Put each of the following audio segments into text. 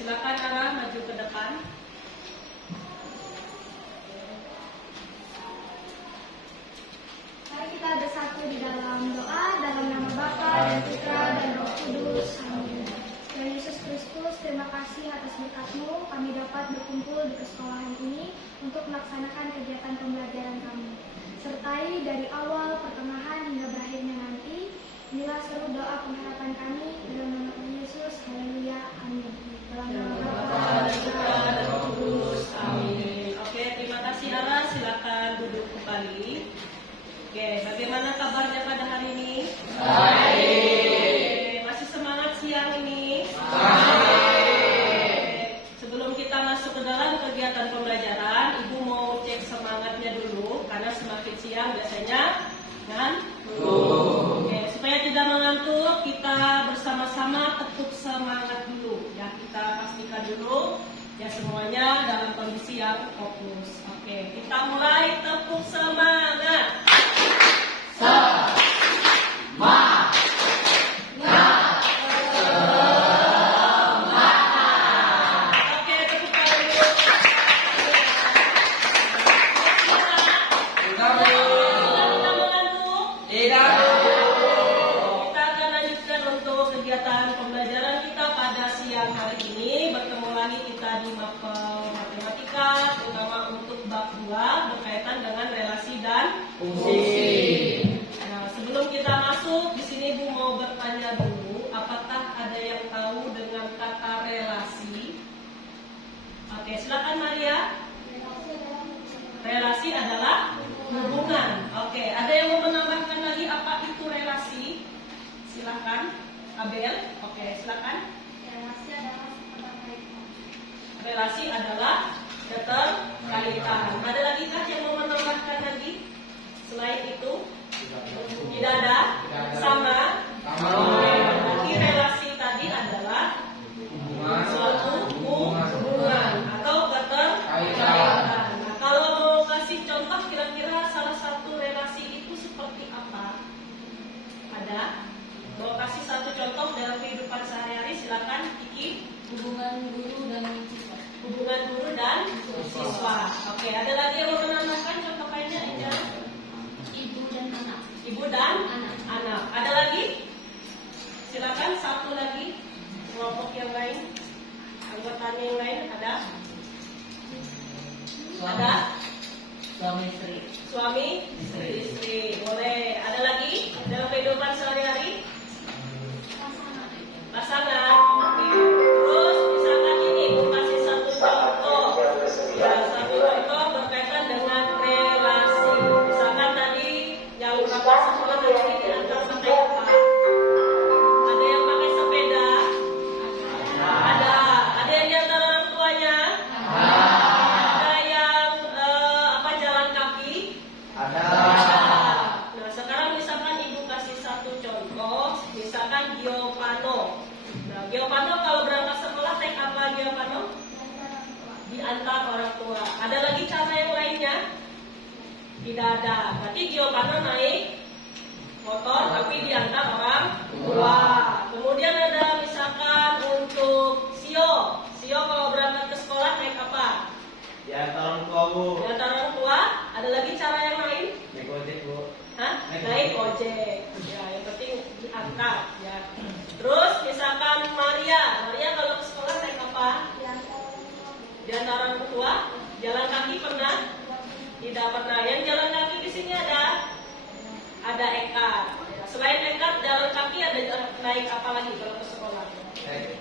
silakan Ara maju ke depan. Mari kita bersatu di dalam doa dalam nama Bapa dan Putra dan Roh Kudus. Amin. Tuhan Yesus Kristus, terima kasih atas berkat-Mu kami dapat berkumpul di persekolahan ini untuk melaksanakan kegiatan pembelajaran kami. Sertai dari awal, pertengahan hingga berakhirnya nanti. Inilah seru doa pengharapan kami dalam nama Tuhan Yesus. Haleluya. Amin. Dalam nama Bapa dan Putra dan Roh Kudus. Amin. Oke, terima kasih Ara. Silakan duduk kembali. Oke, bagaimana kabarnya pada hari ini? Baik. Masih semangat siang ini? Baik. Sebelum kita masuk ke dalam kegiatan pembelajaran, Ibu mau cek semangatnya dulu, karena semakin siang biasanya ngantuk. Oke, supaya tidak mengantuk, kita bersama-sama tepuk semangat dulu. Ya, kita pastikan dulu ya semuanya dalam kondisi yang fokus. Oke, kita mulai tepuk semangat. Berkaitan dengan relasi dan fungsi. Nah, sebelum kita masuk di sini, Bu mau bertanya dulu, apakah ada yang tahu dengan kata relasi? Oke, silakan Maria. Relasi adalah hubungan. Oke, ada yang mau menambahkan lagi apa itu relasi? Silakan, Abel. Oke, silakan. Relasi adalah keterkaitan. Ada lagi kah yang mau menambahkan lagi? Selain itu, tidak ada. Sama. Berarti relasi tadi adalah suatu hubungan atau keterkaitan. Nah, kalau mau kasih contoh, kira-kira salah satu relasi itu seperti apa? Ada? Mau kasih satu contoh dalam kehidupan sehari-hari? Silakan, Kiki. Hubungan guru dan siswa. Hubungan guru dan siswa. Oke, ada lagi yang mau menambahkan contoh lainnya? Ibu dan anak. Ibu dan anak. Ada lagi? Silakan satu lagi. Kelompok yang lain, anggotanya yang lain ada? Ada? Suami istri. Suami, istri. Boleh. Ada lagi dalam kehidupan sehari-hari? Pasangan. Oke. Terus misalkan ini, Bu kasih satu contoh. Ya, satu contoh berkaitan dengan relasi. Misalkan tadi yang berangkat sekolah hari ini diantar pakai apa? Ada yang pakai sepeda? Ada. Ada yang diantar orang tuanya? Ada yang jalan kaki? Ada. Nah, sekarang misalkan Ibu kasih satu contoh, misalkan Giovanno. Nah, Giovanno kalau berangkat sekolah naik apa Giovanno? Diantar orang tua. Ada lagi cara yang lainnya? Tidak ada. Berarti Giovanno naik motor tapi diantar orang tua. Kemudian ada misalkan untuk Sio. Sio kalau berangkat ke sekolah naik apa? Diantar orang tua, Bu. Diantar orang tua. Ada lagi cara yang lain? Naik ojek, Bu. Hah? Naik ojek. Ya, yang penting diangkat ya. Terus misalkan Maria kalau ke sekolah naik apa? Diantar orang tua. Jalan kaki pernah? Tidak pernah. Yang jalan kaki di sini ada Ekat. Ya, selain Ekat jalan kaki ada naik apa lagi kalau ke sekolah?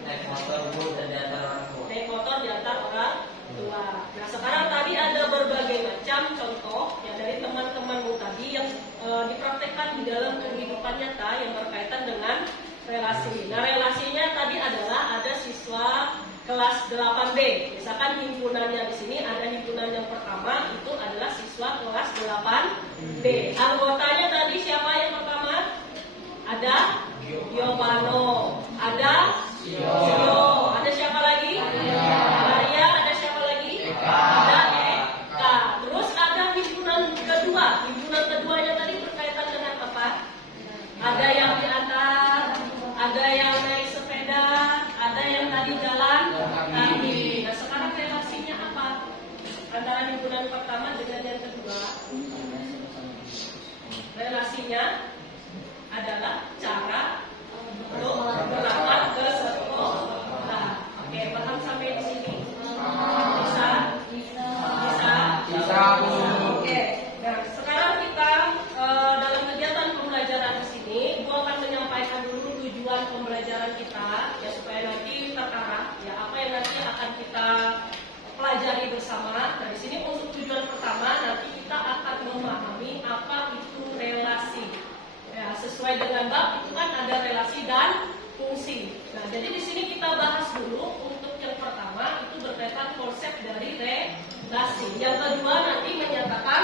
Naik motor, Bu, dan diantar orang tua. Naik motor diantar orang tua. Nah, sekarang tadi ada berbagai macam contoh ya dari teman-temanmu tadi yang dipraktekkan di dalam kehidupan nyata yang berkaitan dengan relasi. Nah, relasinya tadi adalah ada siswa kelas 8B. Misalkan himpunannya di sini ada himpunan yang pertama itu adalah siswa kelas 8B. Anggotanya tadi siapa yang pertama? Ada Giovanno. Ada Sio. Ada siapa lagi? Maria. Ada siapa lagi? Ada Eka. Terus ada himpunan kedua. Himpunan keduanya tadi berkaitan dengan apa? Ada yang diantar, ada yang naik sepeda, ada yang tadi jalan bersama. Nah, di sini untuk tujuan pertama nanti kita akan memahami apa itu relasi. Ya, sesuai dengan bab itu kan ada relasi dan fungsi. Nah, jadi di sini kita bahas dulu untuk yang pertama itu berkaitan konsep dari relasi. Yang kedua nanti menyatakan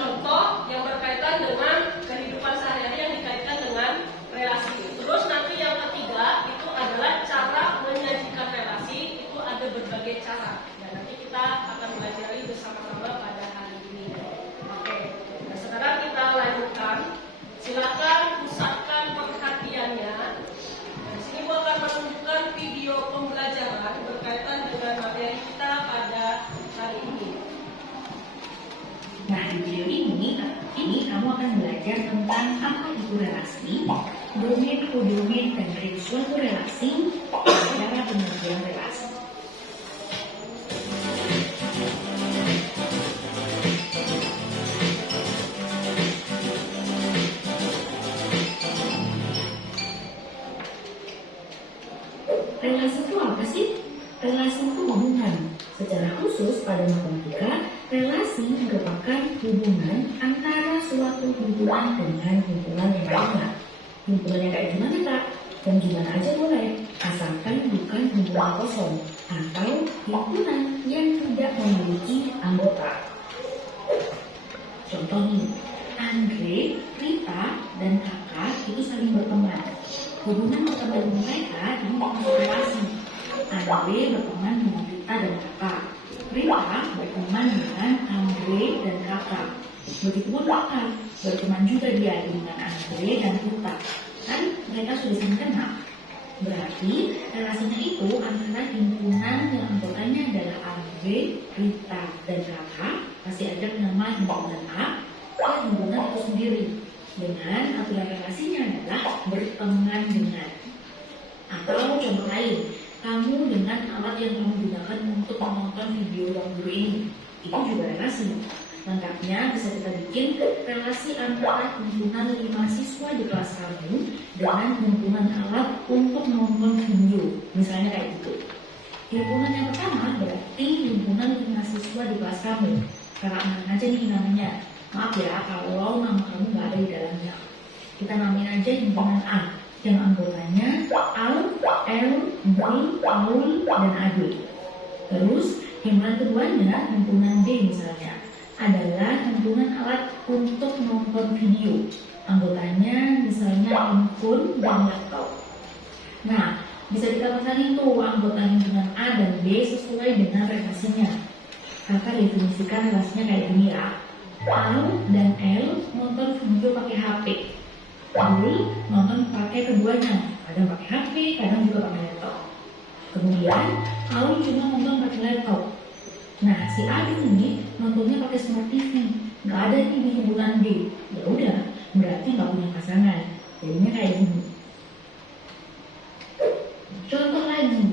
contoh yang berkaitan dengan kehidupan sehari-hari yang dikaitkan dengan relasi. Terus nanti yang ketiga itu adalah cara menyajikan relasi, itu ada berbagai cara. Dan nanti kita akan belajar bersama-sama pada hari ini. Oke, nah sekarang kita lanjutkan. Silakan pusatkan perhatiannya. Nah, di sini gua akan menunjukkan video pembelajaran berkaitan dengan materi kita pada hari ini. Nah, di video ini kamu akan belajar tentang apa itu relasi, domain, kodomain, dan dari suatu relasi, dan cara pengertian relasi. Relasi itu apa sih? Relasi itu hubungan. Secara khusus pada matematika, relasi merupakan hubungan antara suatu himpunan dengan himpunan yang lainnya. Himpunan yang kayak gimana, Kak? Dan gimana aja boleh, asalkan bukan himpunan kosong atau himpunan yang tidak memiliki anggota. Contoh nih, Andre, Rita, dan kakak itu saling berteman. Hubungan pertemanan mereka ini masuk relasi. Andre berteman dengan Rita dan kakak. Rita berteman dengan Andre dan kakak. Begitupun kakak berteman juga dia dengan Andre dan Rita. Kan mereka sudah saling kenal. Berarti relasinya itu antara himpunan yang anggotanya adalah Andre, Rita, dan kakak. Kasih aja nama himpunan A dan himpunan itu sendiri. Dengan aturan relasinya adalah berteman dengan. Atau contoh lain, kamu dengan alat yang kamu gunakan untuk menonton video yang guru ini, itu juga relasi. Lengkapnya bisa kita bikin relasi antara himpunan 5 siswa di kelas kamu dengan himpunan alat untuk menonton video, misalnya kayak gitu. Himpunan yang pertama berarti himpunan 5 siswa di kelas kamu. Kakak mana aja nih namanya. Maaf ya kalau nama kamu nggak ada di dalamnya. Kita namain aja himpunan A yang anggotanya Al, El, Bri, Aul, dan Ade. Terus himpunan keduanya himpunan B misalnya adalah himpunan alat untuk nonton video. Anggotanya misalnya handphone dan laptop. Nah, bisa kita pasangi tuh anggota himpunan A dan B sesuai dengan relasinya. Kakak definisikan relasinya kayak gini ya. Al dan L nonton video pakai HP. Aul nonton pakai keduanya, kadang pakai HP, kadang juga pakai laptop. Kemudian Aul cuma nonton pakai laptop. Nah, si Adi ini nontonnya pakai smart TV, nggak ada nih di himpunan B. Ya udah, berarti nggak punya pasangan. Jadinya kayak gini. Contoh lagi,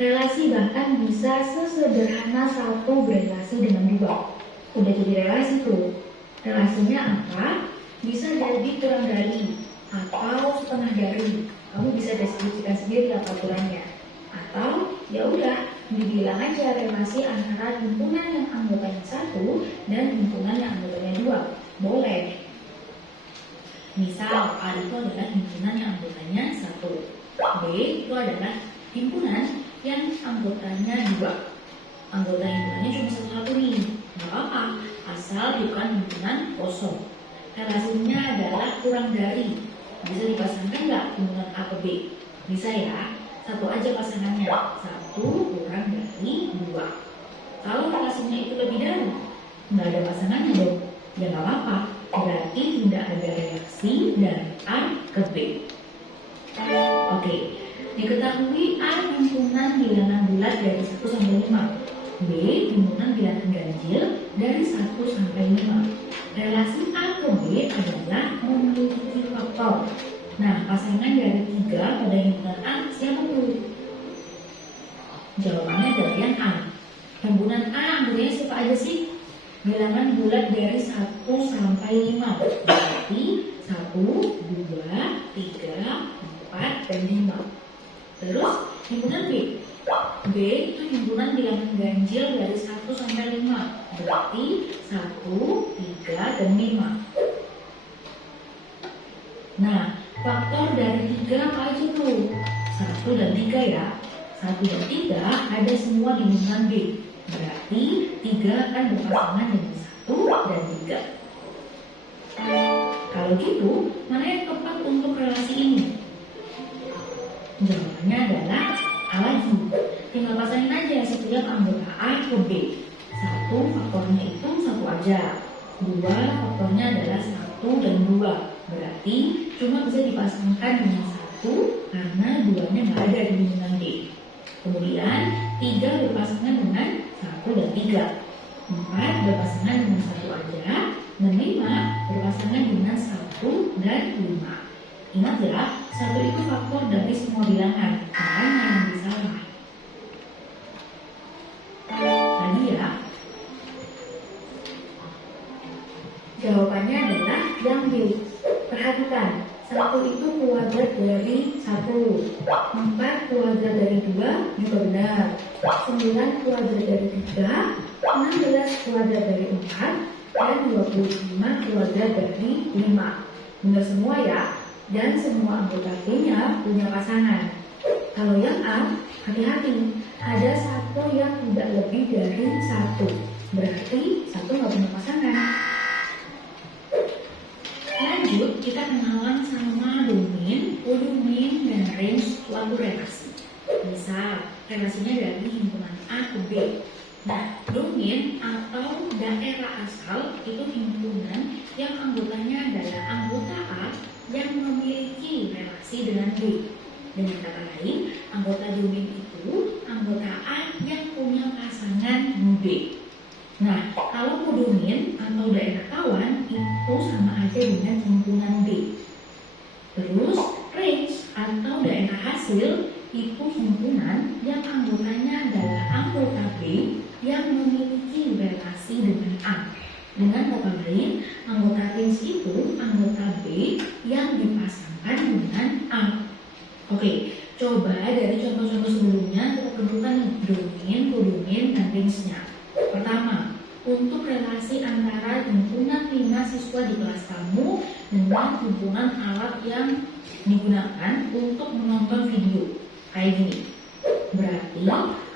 relasi bahkan bisa sesederhana satu berelasi dengan dua. Udah jadi relasi tuh. Relasinya apa? Bisa jadi kurang dari atau setengah dari. Kamu bisa deskripsikan sendiri apa aturannya. Atau ya udah dibilang aja relasi antara himpunan yang anggotanya 1 dan himpunan yang anggotanya 2. Boleh. Misal A itu adalah himpunan yang anggotanya 1. B itu adalah himpunan yang anggotanya 2. Anggota himpunannya cuma satu nih, nggak apa-apa, asal bukan himpunan kosong. Relasinya adalah kurang dari. Bisa dipasangkan nggak himpunan A ke B? Bisa ya, satu aja pasangannya, 1 kurang dari 2. Kalau relasinya itu lebih dari, nggak ada pasangannya dong, ya nggak apa-apa, berarti tidak ada reaksi dari A ke B. Oke, diketahui A himpunan bilangan bulat dari 1 sampai 5. B himpunan bilangan ganjil dari 1 sampai 5. Relasi A ke B adalah memiliki faktor. Nah, pasangan dari 3 pada himpunan A siapa tuh? Jawabannya dari yang A. Himpunan A anggotanya siapa aja sih? Bilangan bulat dari 1 sampai 5. Berarti 1, 2, 3, 4, dan 5. Terus himpunan B B itu himpunan bilangan ganjil dari 1 sampai 5. Berarti 1, 3, dan 5. Nah, faktor dari 3 apa aja tuh? 1 dan 3 ya. 1 dan 3 ada semua di himpunan B. Berarti 3 akan berpasangan dengan 1 dan 3. Kalau gitu, mana yang tepat untuk relasi ini? Jawabannya adalah A lagi. Tinggal pasangin aja setiap anggota A ke B. 1 faktornya itu 1 aja. 2 faktornya adalah 1 dan 2. Berarti cuma bisa dipasangkan dengan 1 karena 2-nya nggak ada di himpunan D. Kemudian 3 berpasangan dengan 1 dan 3. 4 berpasangan dengan 1 aja. Dan 5 berpasangan dengan 1 dan 5. Ingat ya, 1 itu faktor dari semua bilangan. Makanya yang disalah. Tadi ya. Jawabannya adalah yang B. Perhatikan, 1 itu kuadrat dari 1. 4 kuadrat dari 2 juga benar. 9 kuadrat dari 3. 16 kuadrat dari 4. Dan 25 kuadrat dari 5. Benar semua ya. Dan semua anggota B-nya punya pasangan. Kalau yang A, hati-hati. Ada 1 yang tidak lebih dari 1. Berarti 1 nggak punya pasangan. Lanjut, kita kenalan sama domain, kodomain, dan range suatu relasi. Misal, relasinya dari himpunan A ke B. Nah, domain atau daerah asal itu himpunan yang anggotanya adalah anggota A yang memiliki relasi dengan B. Dengan kata lain, anggota domain itu anggota A yang punya pasangan B. Nah, kalau kodomain atau daerah kawan itu sama aja dengan himpunan B. Terus, range atau daerah hasil itu himpunan yang anggotanya adalah anggota B yang memiliki relasi dengan A. Dengan kata lain, anggota range itu anggota B yang dipasangkan dengan A. Oke, coba dari contoh-contoh sebelumnya kita tentukan domain, kodomain, dan range-nya. Pertama, untuk relasi antara himpunan 5 siswa di kelas kamu dengan himpunan alat yang digunakan untuk menonton video. Kayak gini. Berarti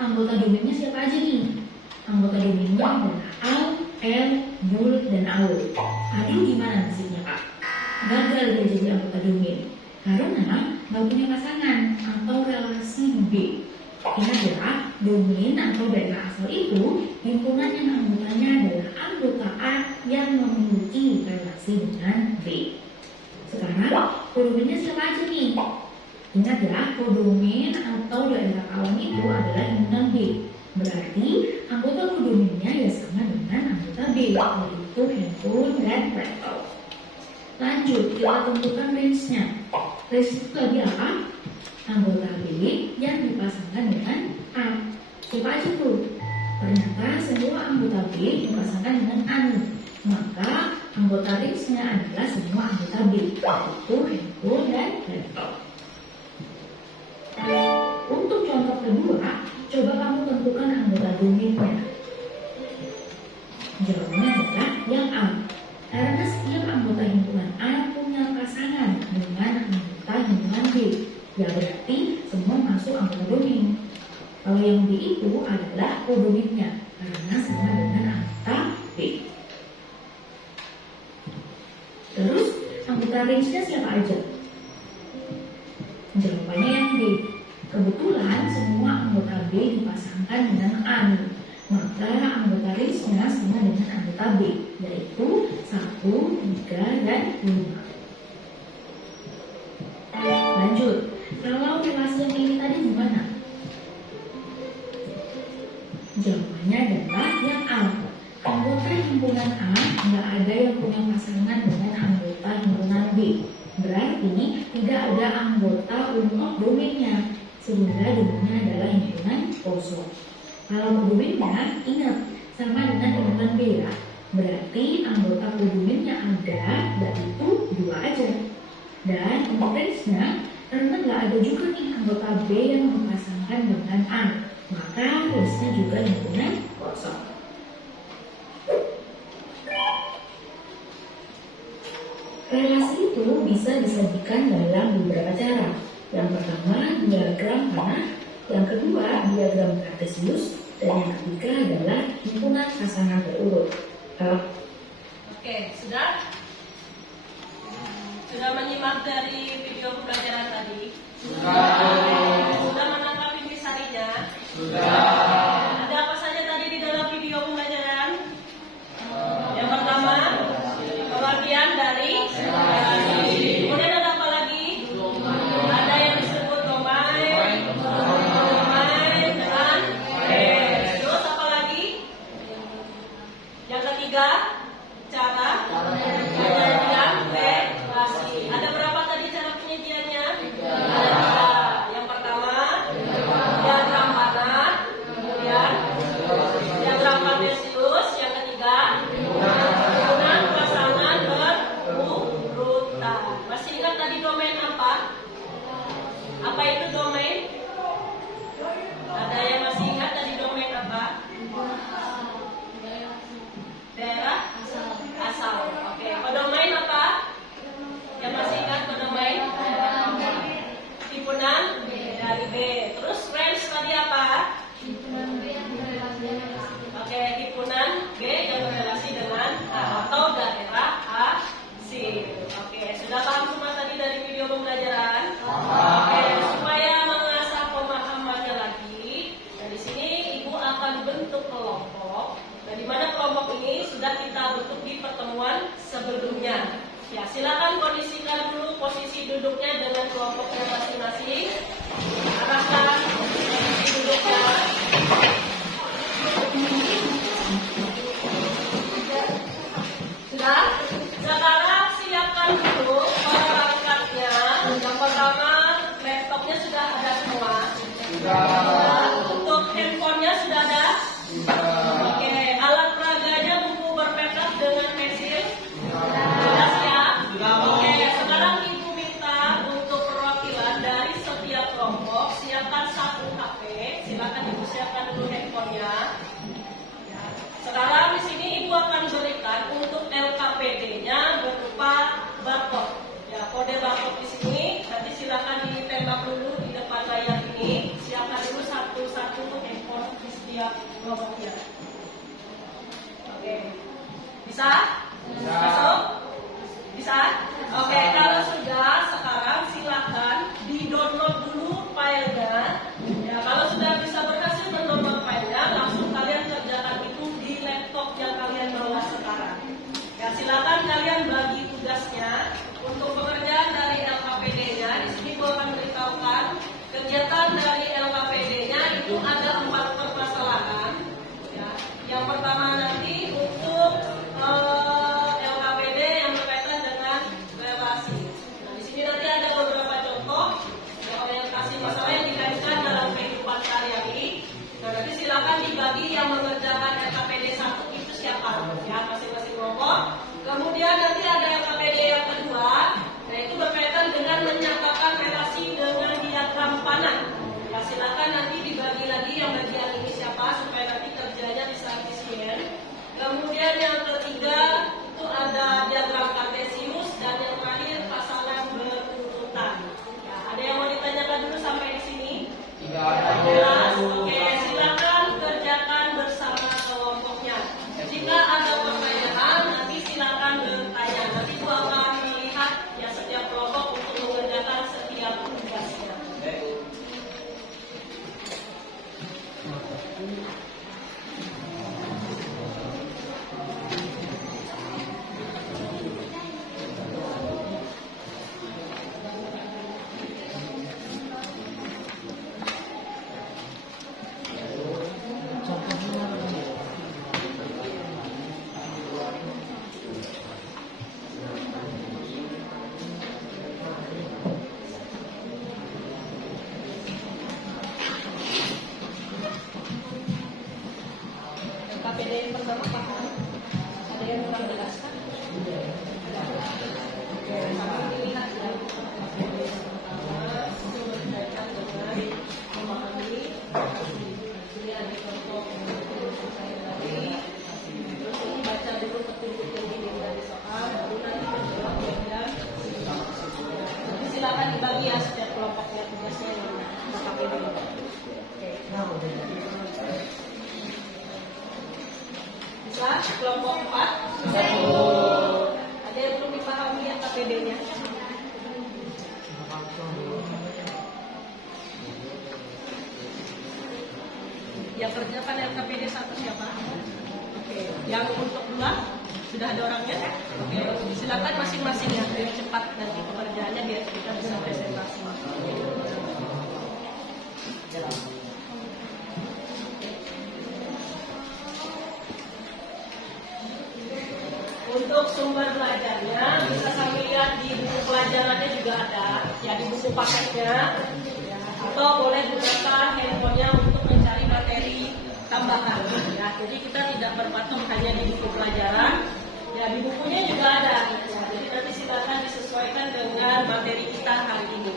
anggota domainnya siapa aja nih? Anggota domainnya adalah Al, El, Bul, dan Aul. Adil gimana nasibnya Kak? Gagal dia jadi anggota domain karena nggak punya pasangan atau relasi B. Ingat ya, domain atau daerah asal itu himpunan yang anggotanya adalah anggota A yang memiliki relasi dengan B. Sekarang, kodomainnya siapa aja nih? Ingat ya, kodomain atau daerah kawan itu adalah himpunan B. Berarti anggota kodomainnya ya sama dengan anggota B, yaitu handphone dan laptop. Lanjut, kita tentukan range-nya. Range itu tadi apa? Anggota B yang dipasangkan dengan A. Siapa aja tuh? Ternyata semua anggota B dipasangkan dengan A nih. Maka anggota range-nya adalah semua anggota B, yaitu handphone dan laptop. Untuk contoh kedua, coba kamu tentukan anggota domainnya. Jawabannya adalah yang A. Karena setiap anggota himpunan A punya pasangan dengan anggota himpunan B. Ya berarti semua masuk anggota domain. Kalau yang B itu adalah kodomainnya karena sama dengan anggota B. Terus anggota range-nya siapa aja? Jawabannya yang B. Kebetulan semua anggota B dipasangkan dengan A nih. Maka anggota range-nya sama dengan anggota B, yaitu 1, 3, dan 5. Lanjut, kalau relasi yang ini tadi gimana? Jawabannya adalah yang A. Anggota himpunan A nggak ada yang punya pasangan dengan anggota himpunan B. Berarti tidak ada anggota untuk domainnya, sehingga domainnya adalah himpunan kosong. Kalau kodomainnya, ingat sama dengan himpunan B ya. Berarti anggota kodomainnya ada, yaitu 2 aja. Dan untuk range-nya, karena nggak ada juga nih anggota B yang dipasangkan dengan A, maka tulisnya juga himpunan kosong. Relasi itu bisa disajikan dalam beberapa cara. Yang pertama, diagram panah, yang kedua, diagram kartesius, dan yang ketiga adalah himpunan pasangan berurut. Oke, sudah? Sudah menyimak dari video pembelajaran tadi? Sudah menangkap intisarinya? Ada apa saja tadi di dalam video pembelajaran? Yang pertama, pengertian dari relasi. Kemudian ada apa lagi? Ada yang disebut domain dan range. Terus apa lagi? Yang ketiga, cara penyajian relasi. Ada berapa tadi cara penyajiannya? Ada 3. Yang pertama, diagram panah. Kemudian, diagram kartesius. Yang ketiga, himpunan pasangan berurutan. Masih ingat tadi domain apa? Apa itu domain? Ada yang masih ingat tadi domain apa? Daerah asal. Oke, kodomain apa? Yang masih ingat kodomain? Himpunan dari B. Terus range tadi apa? Oke, himpunan G yang berrelasi dengan A atau daerah hasil. Oke, sudah paham semua tadi dari video pembelajaran? Oke, supaya mengasah pemahamannya lagi, dari sini Ibu akan bentuk kelompok. Nah, di mana kelompok ini sudah kita bentuk di pertemuan sebelumnya. Ya, silakan kondisikan dulu posisi duduknya dengan kelompoknya masing-masing. Arahkan posisi duduknya. Sudah? Sekarang siapkan dulu perangkatnya. Yang pertama, laptopnya sudah ada semua. Untuk handphonenya sudah ada? Oke, alat peraganya buku berpetak dengan pensil. Sudah siap? Oke, sekarang Ibu minta untuk perwakilan dari setiap kelompok siapkan 1 HP. Silakan Ibu siapkan dulu handphonenya. Sekarang di sini Ibu akan berikan untuk LKPD-nya berupa barcode. Ya, kode barcode di sini. Nanti silakan ditembak dulu di depan layar ini. Siapkan dulu satu-satu handphone di setiap kelompoknya. kelompok 4. Ada yang belum dipahami LKPD-nya? Yang kerjakan LKPD 1 siapa? Oke. Yang untuk 2 sudah ada orangnya? Oke. Silakan masing-masing ya, biar cepat nanti pekerjaannya biar kita bisa presentasi. Untuk sumber belajarnya bisa kami lihat di buku pelajarannya juga ada, ya di buku paketnya, ya, atau boleh gunakan handphonenya untuk mencari materi tambahan. Ya, jadi kita tidak berpatok hanya di buku pelajaran, ya di bukunya juga ada. Ya, jadi nanti silakan disesuaikan dengan materi kita hari ini.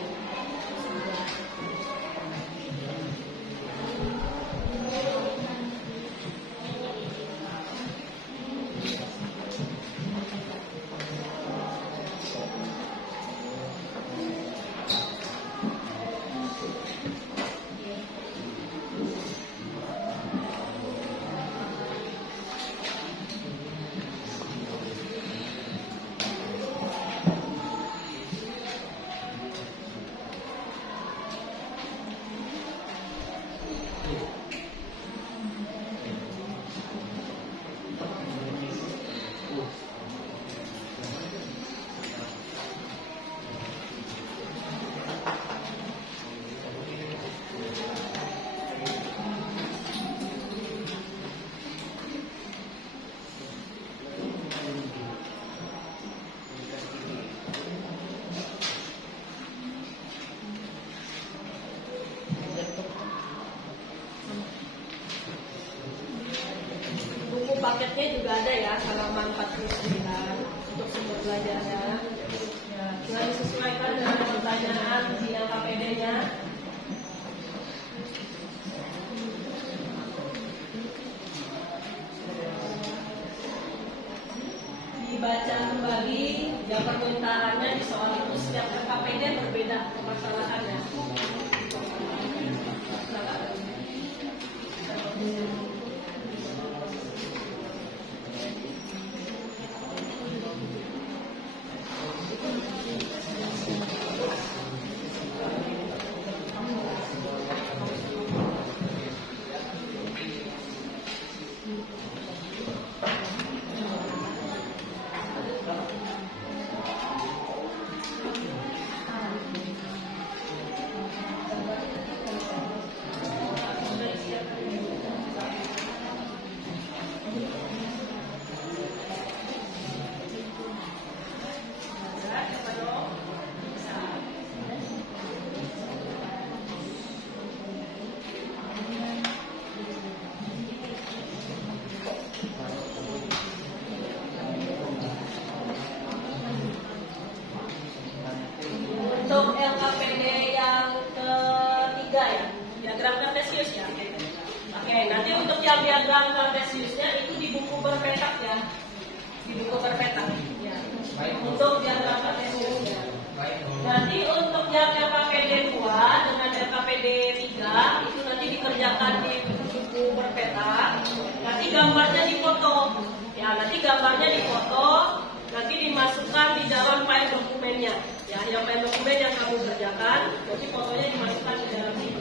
Paketnya juga ada ya, halaman 49 untuk sumber belajarnya. Ya, sudah disesuaikan dengan pertanyaan di LKPD-nya. Dibaca kembali, ya permintaannya di soal itu setiap LKPD berbeda permasalahannya. Untuk LKPD yang ketiga ya, diagram kartesius ya. Oke, nanti untuk yang diagram kartesiusnya itu di buku berpetak ya, di buku berpetak. Ya. Untuk diagram kartesiusnya. Nanti untuk yang LKPD 2 dengan LKPD 3 itu nanti dikerjakan di buku berpetak. Nanti gambarnya difoto. Ya, nanti gambarnya difoto, nanti dimasukkan di dalam file dokumennya. Ya, yang file dokumen yang kamu kerjakan, nanti fotonya dimasukkan di dalam situ.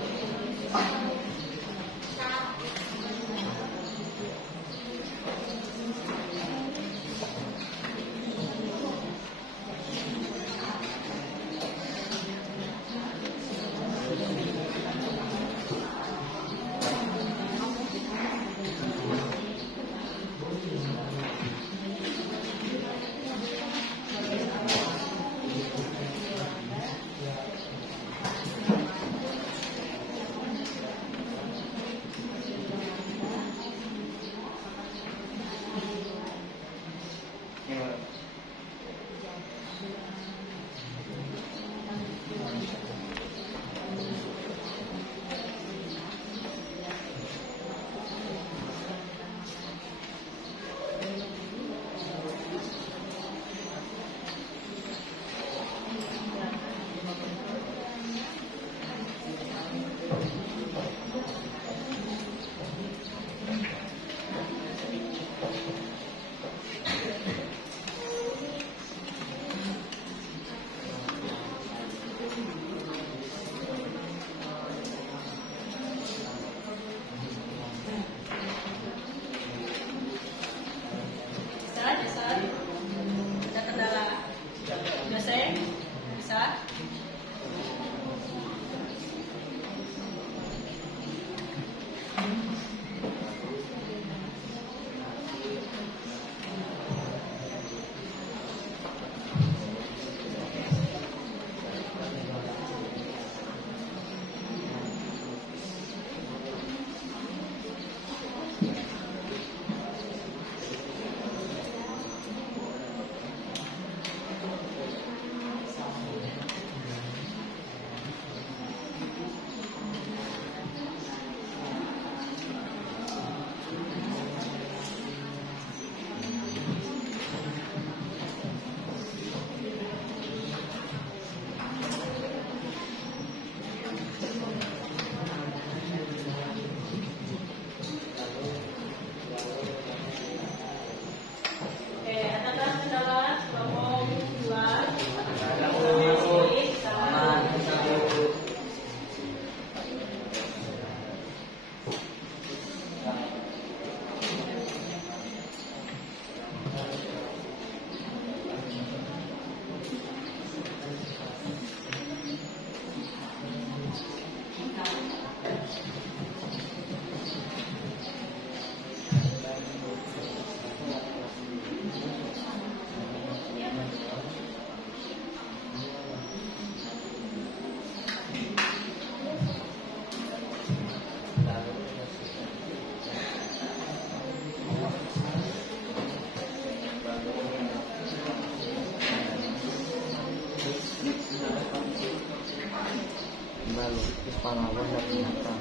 Lalu pahlawan dan binatang.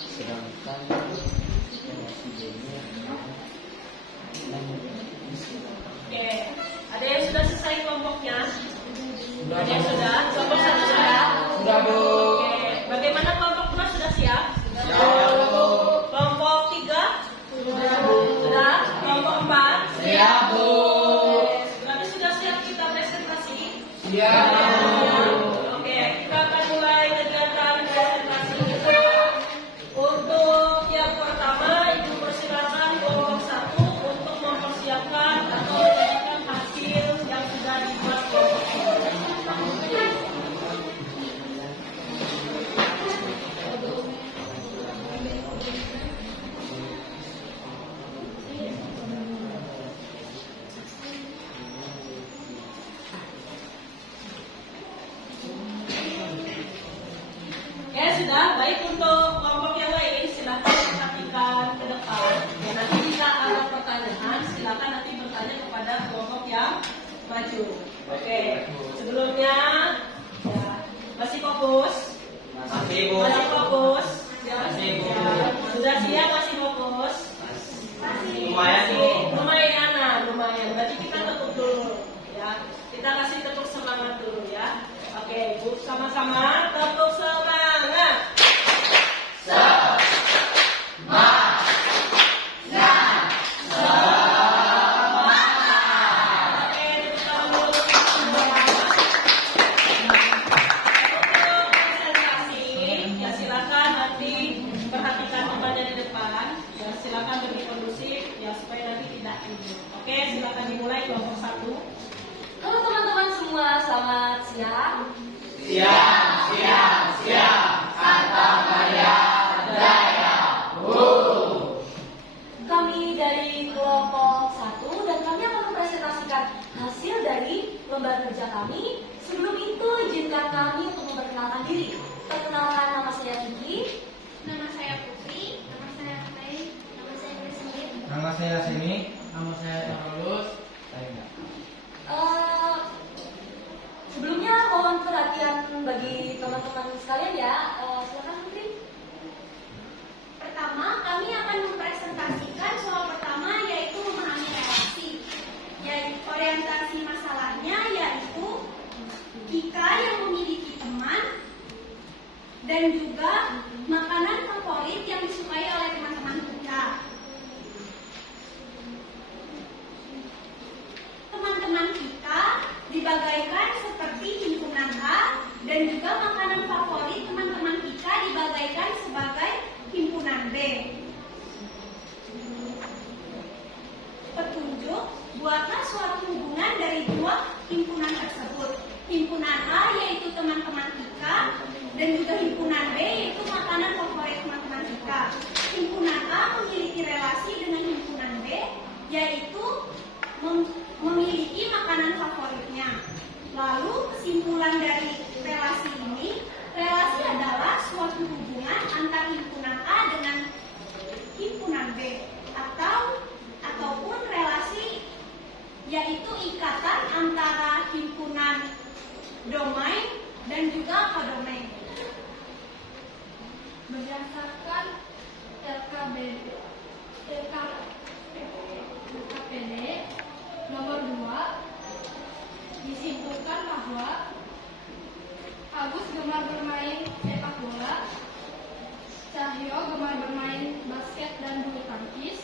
Sedangkan relasi B-nya Oke, ada yang sudah selesai kelompoknya? Ada yang sudah? Kelompok satu sudah? Sudah, Bu. Oke, bagaimana kelompok dua sudah siap? Kelompok tiga? Sudah? Kelompok empat? Siap, Bu. Berarti sudah siap kita presentasi? Siap. Oke, kita akan mulai kegiatan presentasi kita. Untuk yang pertama, Ibu persilakan kelompok satu untuk mempersiapkan atau menyajikan hasil yang sudah dibuat kelompok dua. Ya sudah, baik untuk kelompok yang lain silakan perhatikan ke depan. Ya, nanti jika ada pertanyaan silakan nanti bertanya kepada kelompok yang maju. Oke, sebelumnya ya, masih fokus? Masih, Bu. Masih fokus? Ya, Masih, Bu. ya. Sudah siap masih fokus? Lumayan, Bu. Lumayan, nah, lumayan. Berarti kita tepuk dulu, ya. Kita kasih tepuk semangat dulu, ya. Oke, Bu, sama-sama tepuk semangat. Oke, tepuk tangan dulu semua. Untuk presentasi, ya silakan nanti perhatikan temannya di depan. Ya silakan lebih kondusif, ya supaya nanti tidak ribut. Oke, silakan dimulai kelompok satu. Halo teman-teman semua, selamat siang. Kami dari kelompok 1 dan kami akan mempresentasikan hasil dari lomba kerja kami. Sebelum itu, izinkan kami untuk memperkenalkan diri. Perkenalkan, nama saya Kiki. Nama saya Putri, nama saya Mei, nama saya Krismit. Nama saya Sini. Nama saya Carlos. Eh, Sebelumnya mohon perhatian bagi teman-teman sekalian ya. Silakan Putri. Pertama, kami akan mempresentasikan soal pertama yaitu memahami relasi. Yaitu orientasi masalahnya yaitu Ika yang memiliki teman dan juga makanan favorit yang disukai oleh teman-teman kita. Teman-teman kita dibagaikan seperti himpunan A dan juga makanan favorit teman-teman kita dibagaikan sebagai himpunan B. Petunjuk, buatlah suatu hubungan dari dua himpunan tersebut. Himpunan A yaitu teman-teman kita dan juga himpunan B yaitu makanan favorit teman-teman kita. Himpunan A memiliki relasi dengan himpunan B yaitu memiliki makanan favoritnya. Lalu kesimpulan dari relasi ini, relasi adalah suatu hubungan antara himpunan A dengan himpunan B ataupun relasi yaitu ikatan antara himpunan domain dan juga kodomain. Berdasarkan LKPD nomor 2 disimpulkan bahwa Agus gemar bermain sepak bola, Cahyo gemar bermain basket dan bulu tangkis,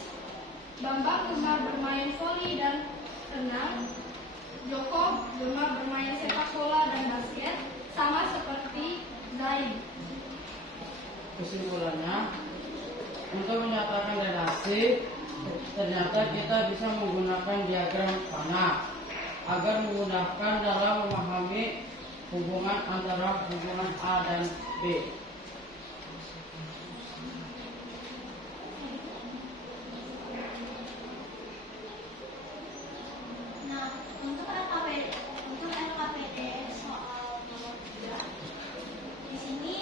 Bambang gemar bermain voli dan renang, Joko gemar bermain sepak bola dan basket, sama seperti Zain. Kesimpulannya, untuk menyatakan relasi, ternyata kita bisa menggunakan diagram panah agar memudahkan dalam memahami hubungan antara hubungan A dan B. Nah, untuk LKPD soal nomor 3, di sini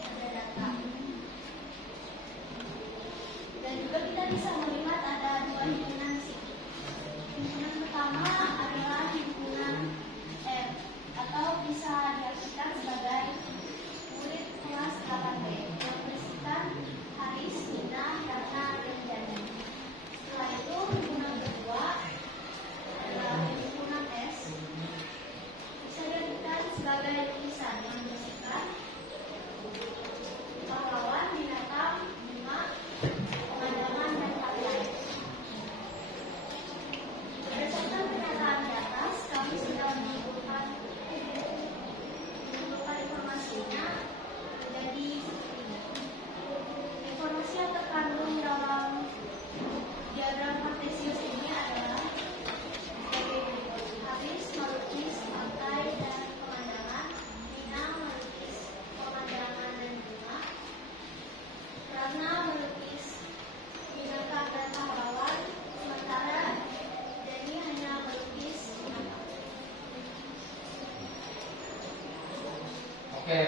ada data. Dan juga kita bisa melihat ada dua himpunan sih. Himpunan pertama adalah himpunan R atau bisa diartikan sebagai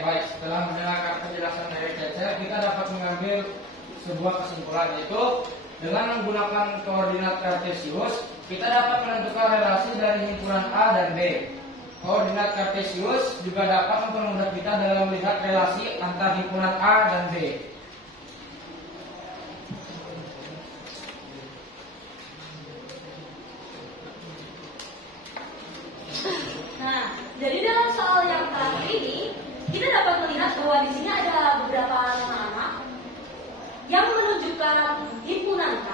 baik. Setelah mendengarkan penjelasan dari Cece, kita dapat mengambil sebuah kesimpulan, yaitu dengan menggunakan koordinat kartesius, kita dapat menentukan relasi dari himpunan A dan B. Koordinat kartesius juga dapat mempermudah kita dalam melihat relasi antar himpunan A dan B. Nah, jadi dalam soal yang terakhir ini, kita dapat melihat bahwa di sini ada beberapa nama-nama yang menunjukkan himpunan K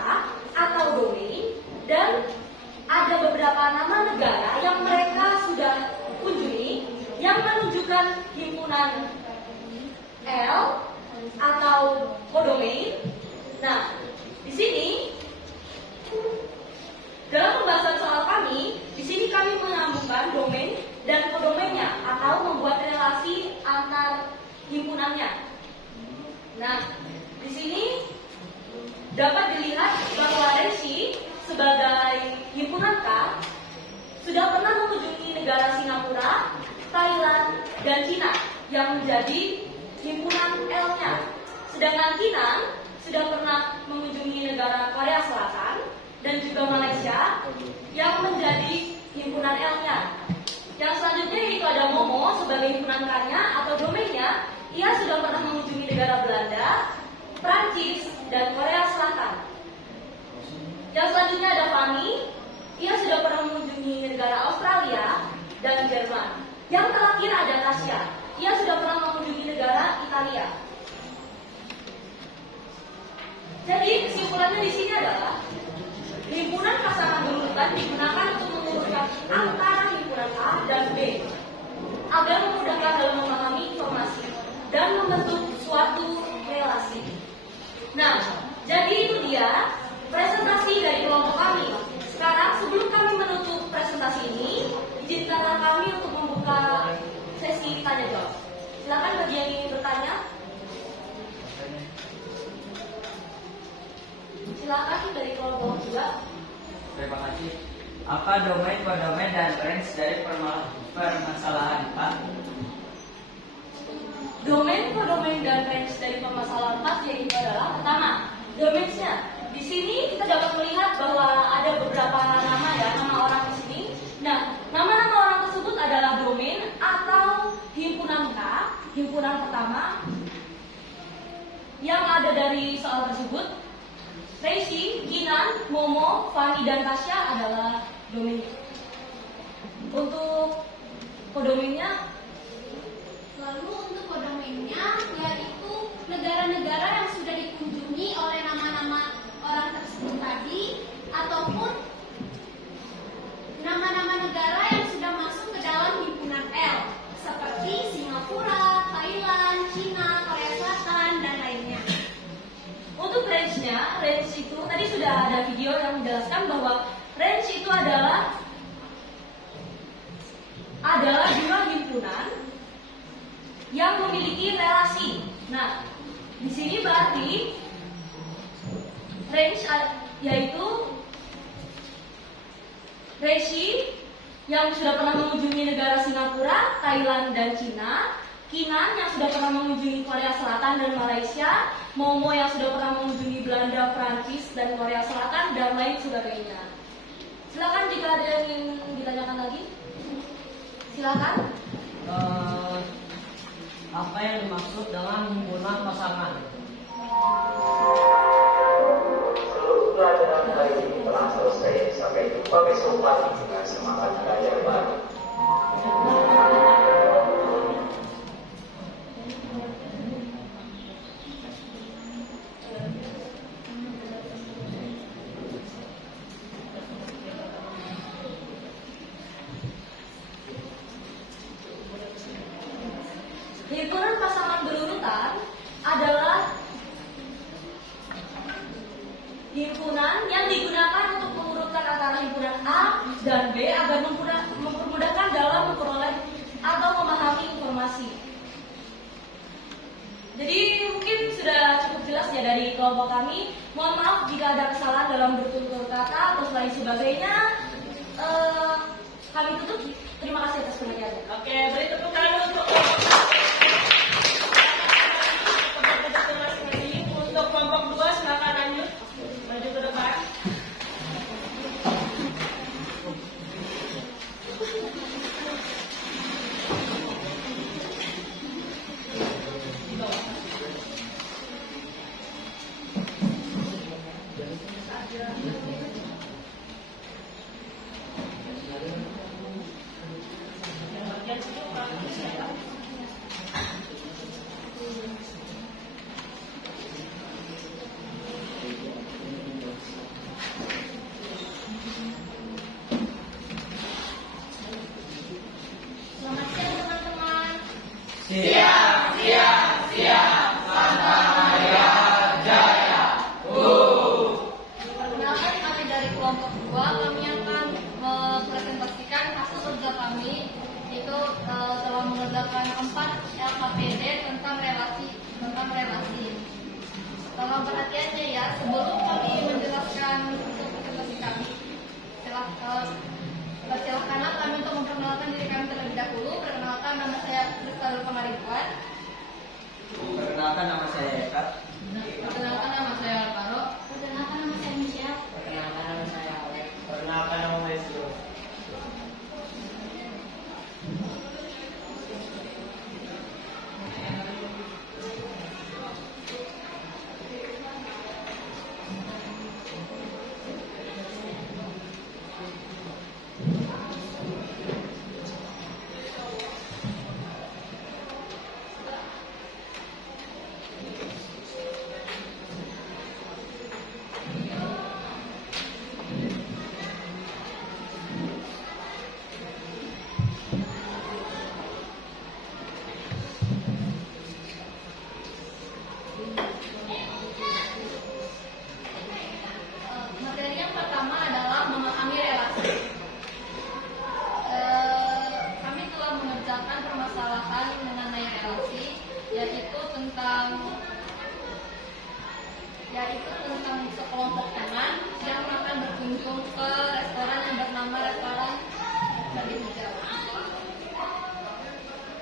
atau domain, dan ada beberapa nama negara yang mereka sudah kunjungi yang menunjukkan himpunan L atau kodomain. Nah, di sini dalam pembahasan soal kami, di sini kami menyambungkan domain dan kodomainnya atau membuat relasi antar himpunannya. Nah, di sini dapat dilihat bahwa Rensi sebagai himpunan K sudah pernah mengunjungi negara Singapura, Thailand, dan Cina yang menjadi himpunan L-nya. Sedangkan Kinang sudah pernah mengunjungi negara Korea Selatan dan juga Malaysia yang menjadi himpunan L-nya. Yang selanjutnya yaitu ada Momo sebagai himpunan K-nya atau domainnya. Ia sudah pernah mengunjungi negara Belanda, Prancis, dan Korea Selatan. Yang selanjutnya ada Fanny. Ia sudah pernah mengunjungi negara Australia dan Jerman. Yang terakhir ada Tasya. Ia sudah pernah mengunjungi negara Italia. Jadi kesimpulannya di sini adalah himpunan pasangan berurutan digunakan untuk mengurutkan antara himpunan A dan B agar memudahkan dalam memahami informasi dan membentuk suatu relasi. Nah, jadi itu dia presentasi dari kelompok kami. Sekarang sebelum kami menutup presentasi ini, izinkanlah kami untuk membuka sesi tanya jawab. Silakan bagi yang ingin bertanya. Silakan dari kelompok 2. Terima kasih. Apa domain, kodomain, dan range dari permasalahan Pak? Domain, kodomain, dan range dari permasalahan 4 yaitu adalah pertama, domain-nya. Di sini kita dapat melihat bahwa ada beberapa nama ya, nama orang di sini. Nah, nama-nama orang tersebut adalah domain atau himpunan K, himpunan pertama yang ada dari soal tersebut. Reisi, Kinan, Momo, Fanny, dan Tasya adalah domain. Untuk kodomainnya, Lalu untuk kodomainnya yaitu negara-negara yang sudah dikunjungi oleh nama-nama orang tersebut tadi, ataupun nama-nama negara yang sudah masuk ke dalam himpunan L seperti Singapura, Thailand, Cina, Korea Selatan, dan lainnya. untuk range-nya, range itu tadi sudah ada video yang menjelaskan bahwa range itu adalah dua himpunan yang memiliki relasi. Nah, di sini berarti range yaitu Reisi yang sudah pernah mengunjungi negara Singapura, Thailand, dan Cina, Kinan yang sudah pernah mengunjungi Korea Selatan dan Malaysia, Momo yang sudah pernah mengunjungi Belanda, Prancis, dan Korea Selatan, dan lain sebagainya. Silakan jika ada yang ingin ditanyakan lagi. Silakan. Apa yang dimaksud dengan himpunan pasangan? Seluruh pelajaran hari ini telah selesai. Sampai jumpa besok pagi dengan semangat belajar baru. Himpunan pasangan berurutan adalah himpunan yang digunakan untuk mengurutkan antara himpunan A dan B agar mempermudahkan dalam memperoleh atau memahami informasi. Jadi mungkin sudah cukup jelas ya dari kelompok kami. Mohon maaf jika ada kesalahan dalam bertutur kata atau lain sebagainya. Kami tutup. Terima kasih atas pengertiannya. Oke, beri tepuk tangan untuk perhatiannya ya. Sebelum kami menjelaskan untuk presentasi kami, silakanlah kami untuk memperkenalkan diri kami terlebih dahulu. Perkenalkan, nama saya Kristal Pangaribuan. Perkenalkan, nama saya Eka. Perkenalkan, nama saya Alvaro. Perkenalkan, nama saya Michelle. Perkenalkan nama saya Alex. Perkenalkan, nama saya Wisnu. Materi yang pertama adalah memahami relasi. Kami telah mengerjakan permasalahan mengenai relasi, yaitu tentang sekelompok teman yang akan berkunjung ke restoran yang bernama restoran Cabai Hijau.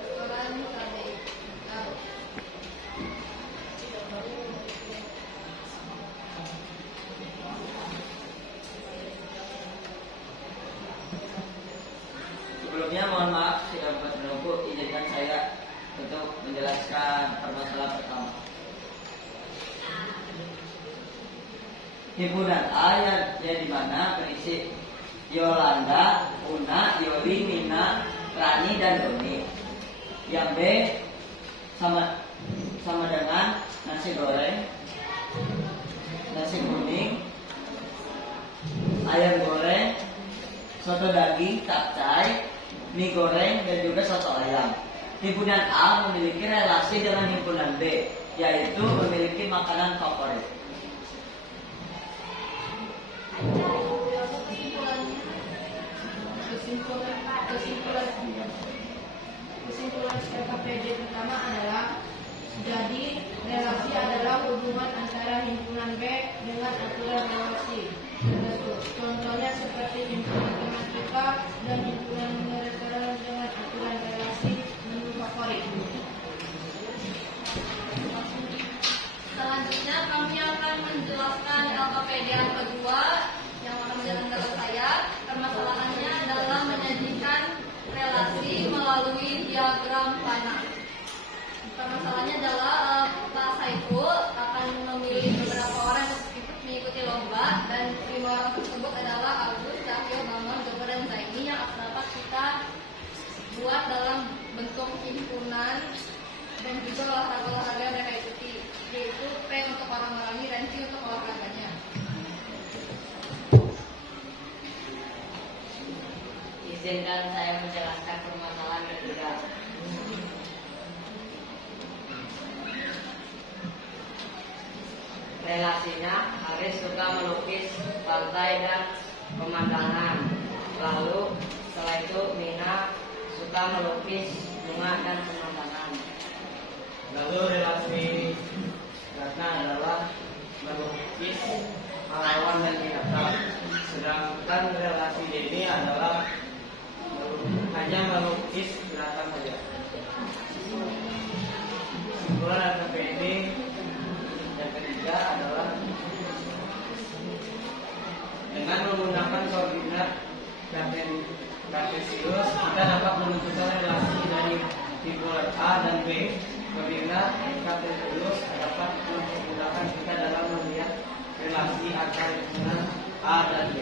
Restoran Cabai Hijau. Sebelumnya mohon maaf sudah buat menunggu. Izinkan saya untuk menjelaskan permasalahan pertama. Himpunan A yang di mana berisi Yolanda, Una, Yoli, Mina, Rani, dan Doni. Yang B sama dengan nasi goreng, nasi kuning, ayam goreng, soto daging, capcay, mie goreng, dan juga soto ayam. Himpunan A memiliki relasi dengan himpunan B, yaitu memiliki makanan favorit. Kesimpulan RKPD pertama adalah, jadi relasi adalah hubungan antara himpunan B dengan aturan relasi tersebut. Contohnya seperti himpunan teman kita dan himpunan restoran dengan aturan relasi menu favorit. Selanjutnya kami akan menjelaskan LKPD yang kedua yang akan menjelaskan dari saya. Permasalahannya adalah menyajikan relasi melalui diagram panah. Permasalahannya adalah Pak Saiful akan memilih beberapa orang untuk mengikuti lomba, dan 5 orang tersebut adalah Agus, Cahyo, Bambang, Joko, dan Zaini yang akan dapat kita buat dalam bentuk himpunan dan juga olahraga yang mereka ikuti, yaitu P untuk orang-orangnya dan C untuk olahraganya. Izinkan saya menjelaskan permasalahan ketiga. Relasinya, Haris suka melukis pantai dan pemandangan. Lalu setelah itu Mina suka melukis bunga dan pemandangan. Lalu relasi Ratna adalah melukis pahlawan dan binatang. Sedangkan relasi Denny adalah hanya melukis binatang saja. Kesimpulan LKPD yang ketiga adalah, dengan menggunakan koordinat Kartesius kita dapat menentukan relasi dari himpunan A dan B. Koordinat Kartesius dapat memudahkan kita dalam melihat relasi antara himpunan A dan B.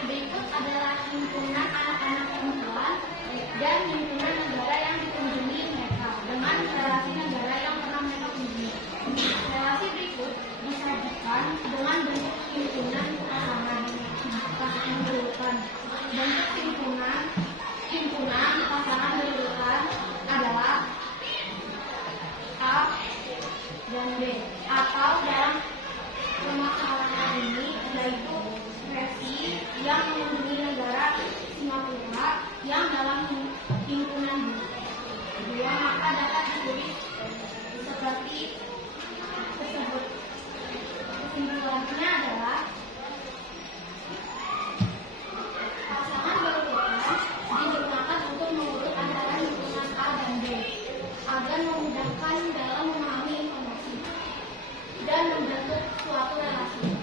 Berikut adalah himpunan anak-anak perempuan dan himpunan negara yang dikunjungi mereka dengan relasi negara yang pernah mereka kunjungi. Relasi berikut disajikan dengan bentuk himpunan pasangan berurutan. Bentuk himpunan pasangan berurutan adalah A dan B, atau dalam permasalahan ini yaitu versi yang mengunjungi negara C Singapura yang dalam himpunan dua, maka dapat ditulis seperti tersebut. Kesimpulannya adalah pasangan berurutan digunakan untuk mengurut antara himpunan A dan B agar memudahkan dalam memahami informasi dan membentuk suatu relasi.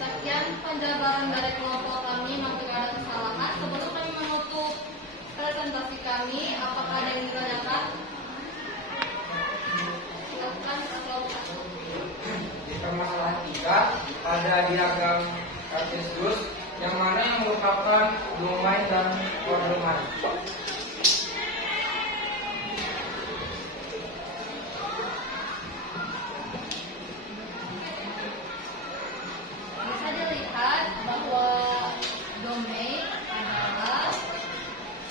Sekian penjabaran dari kelompok kami. Apabila ada kesalahan, sebelum kami menutup presentasi kami, apakah ada yang ditanyakan? Silakan kelompok 1. Di permasalahan 3 ada diagram Cartesius yang mana yang merupakan domain dan koordinat. Bisa dilihat bahwa domain adalah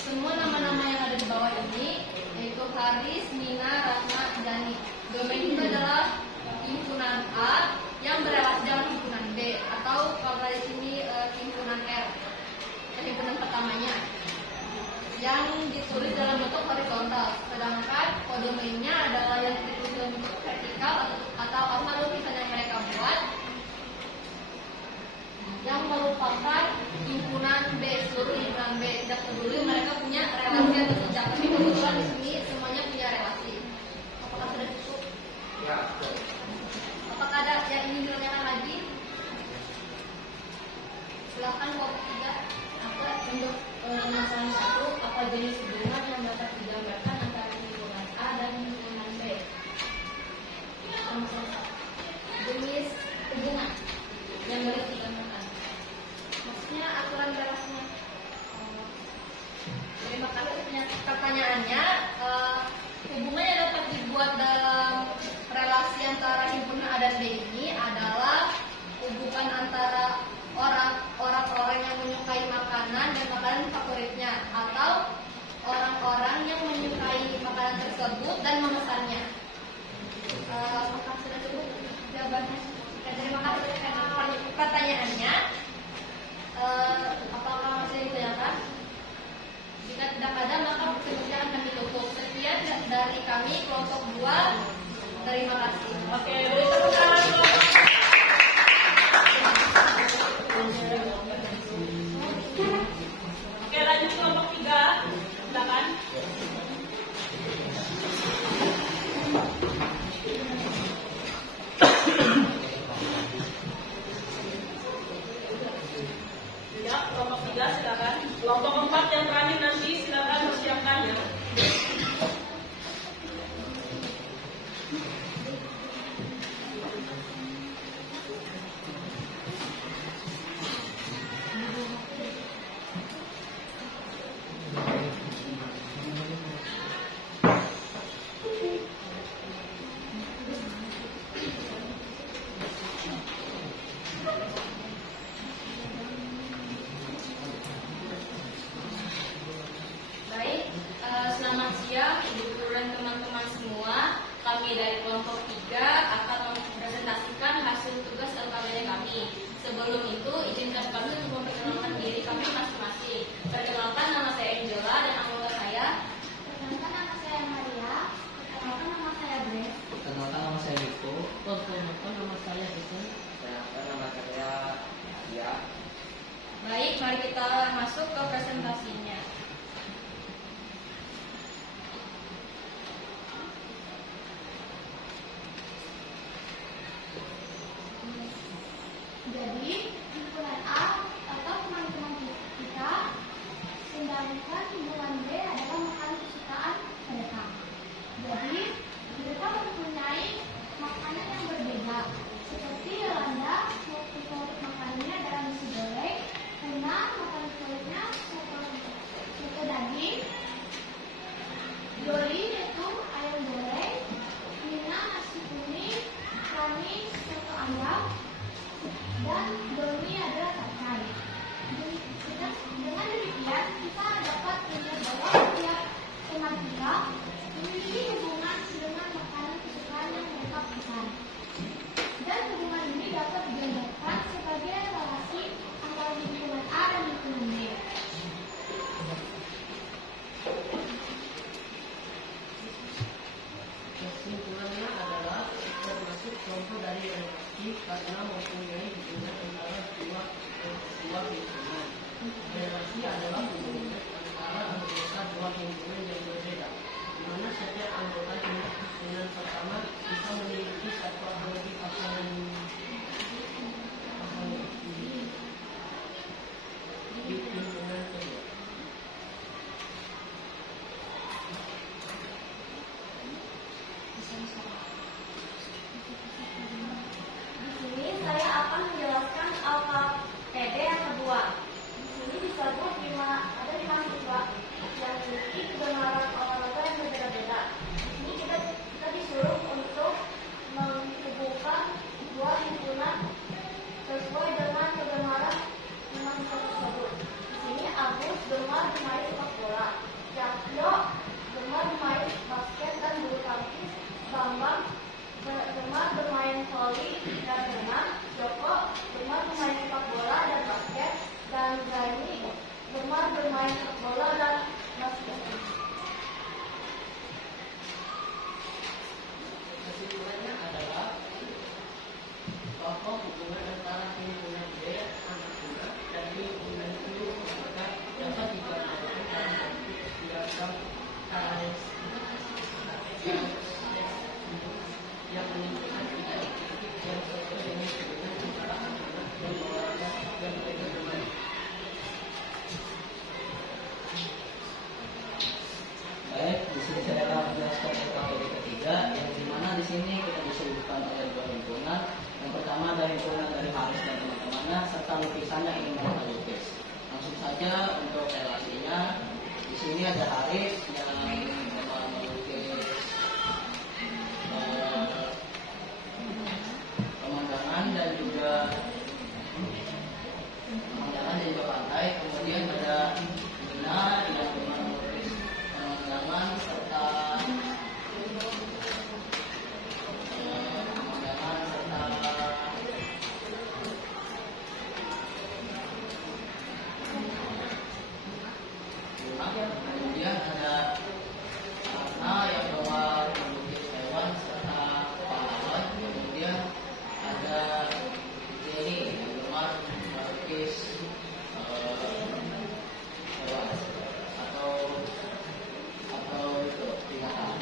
semua nama-nama yang ada di bawah ini, yaitu Haris, Nina, Ratna, Dani. Domain itu adalah himpunan A yang berrelasi dengan himpunan B, atau kalau di sini himpunan R, himpunan pertamanya, yang ditulis dalam bentuk horizontal. Sedangkan kodomainnya adalah yang ditulis dalam bentuk vertikal atau apa lukisan yang mereka buat, yang merupakan himpunan B, seluruh himpunan B. Tidak peduli mereka punya relasi atau tidak, tapi kebetulan di sini semuanya punya relasi. Apakah sudah cukup? Ya. Apakah ada yang ingin ditanyakan lagi? Silakan kelompok 3. Apa untuk masalah 1, apa jenis hubungan yang dapat digambarkan antara himpunan A dan himpunan B? Jenis hubungan yang boleh digambarkan. Maksudnya aturan relasinya. Terima kasih pertanyaannya. Hubungan yang dapat dibuat dalam relasi antara himpunan A dan B ini adalah hubungan antara orang-orang yang menyukai makanan dan makanan favoritnya, atau orang-orang yang menyukai makanan tersebut dan memesannya. Apakah sudah cukup jawabannya? Terima kasih atas pertanyaannya. Apakah masih ditanyakan? Jika tidak ada, maka pertemuan akan kami tutup. Sekian dari kami kelompok 2. Terima kasih. Oke, beri tepuk tangan kelompok. Oke, lanjut kelompok 3. Silakan. Ya, kelompok 3 silakan. Kelompok 4 yang terakhir nanti silakan persiapkan ya. Baik, selamat siang Ibu dan teman-teman semua. Kami dari kelompok 3 akan mempresentasikan hasil tugas LKPD kami. Sebelum itu, izinkan kami untuk memperkenalkan diri kami masing-masing. Perkenalkan, nama saya Angela dan anggota saya. Perkenalkan, nama saya Maria. Perkenalkan, nama saya Grace. Perkenalkan nama saya Niko. Perkenalkan nama saya Jason. Perkenalkan nama saya Ya. Baik, mari kita masuk ke presentasinya. Jadi, himpunan A atau teman-teman kita, sedangkan himpunan B adalah makanan kesukaan mereka. Jadi, mereka mempunyai makanan yang berbeda. Seperti Yolanda, favorit makanannya adalah nasi goreng, Rina, makanan favoritnya soto daging, Doli yaitu ayam goreng, Nina nasi kuning, Rani soto ayam, dan Doni adalah capcay. Dengan demikian, kita dapat melihat bahwa setiap tematika memiliki hubungan gambarnya serta lukisannya ingin mereka lukis. Langsung saja untuk relasinya. Di sini ada Haris yang melukis pemandangan dan juga pantai. Kemudian ada Nina yang melukis pemandangan serta kemudian ada Anna yang bawa melukis hewan serta pahlawan. Kemudian ada Jenny yang gemar melukis hewan atau itu binatang.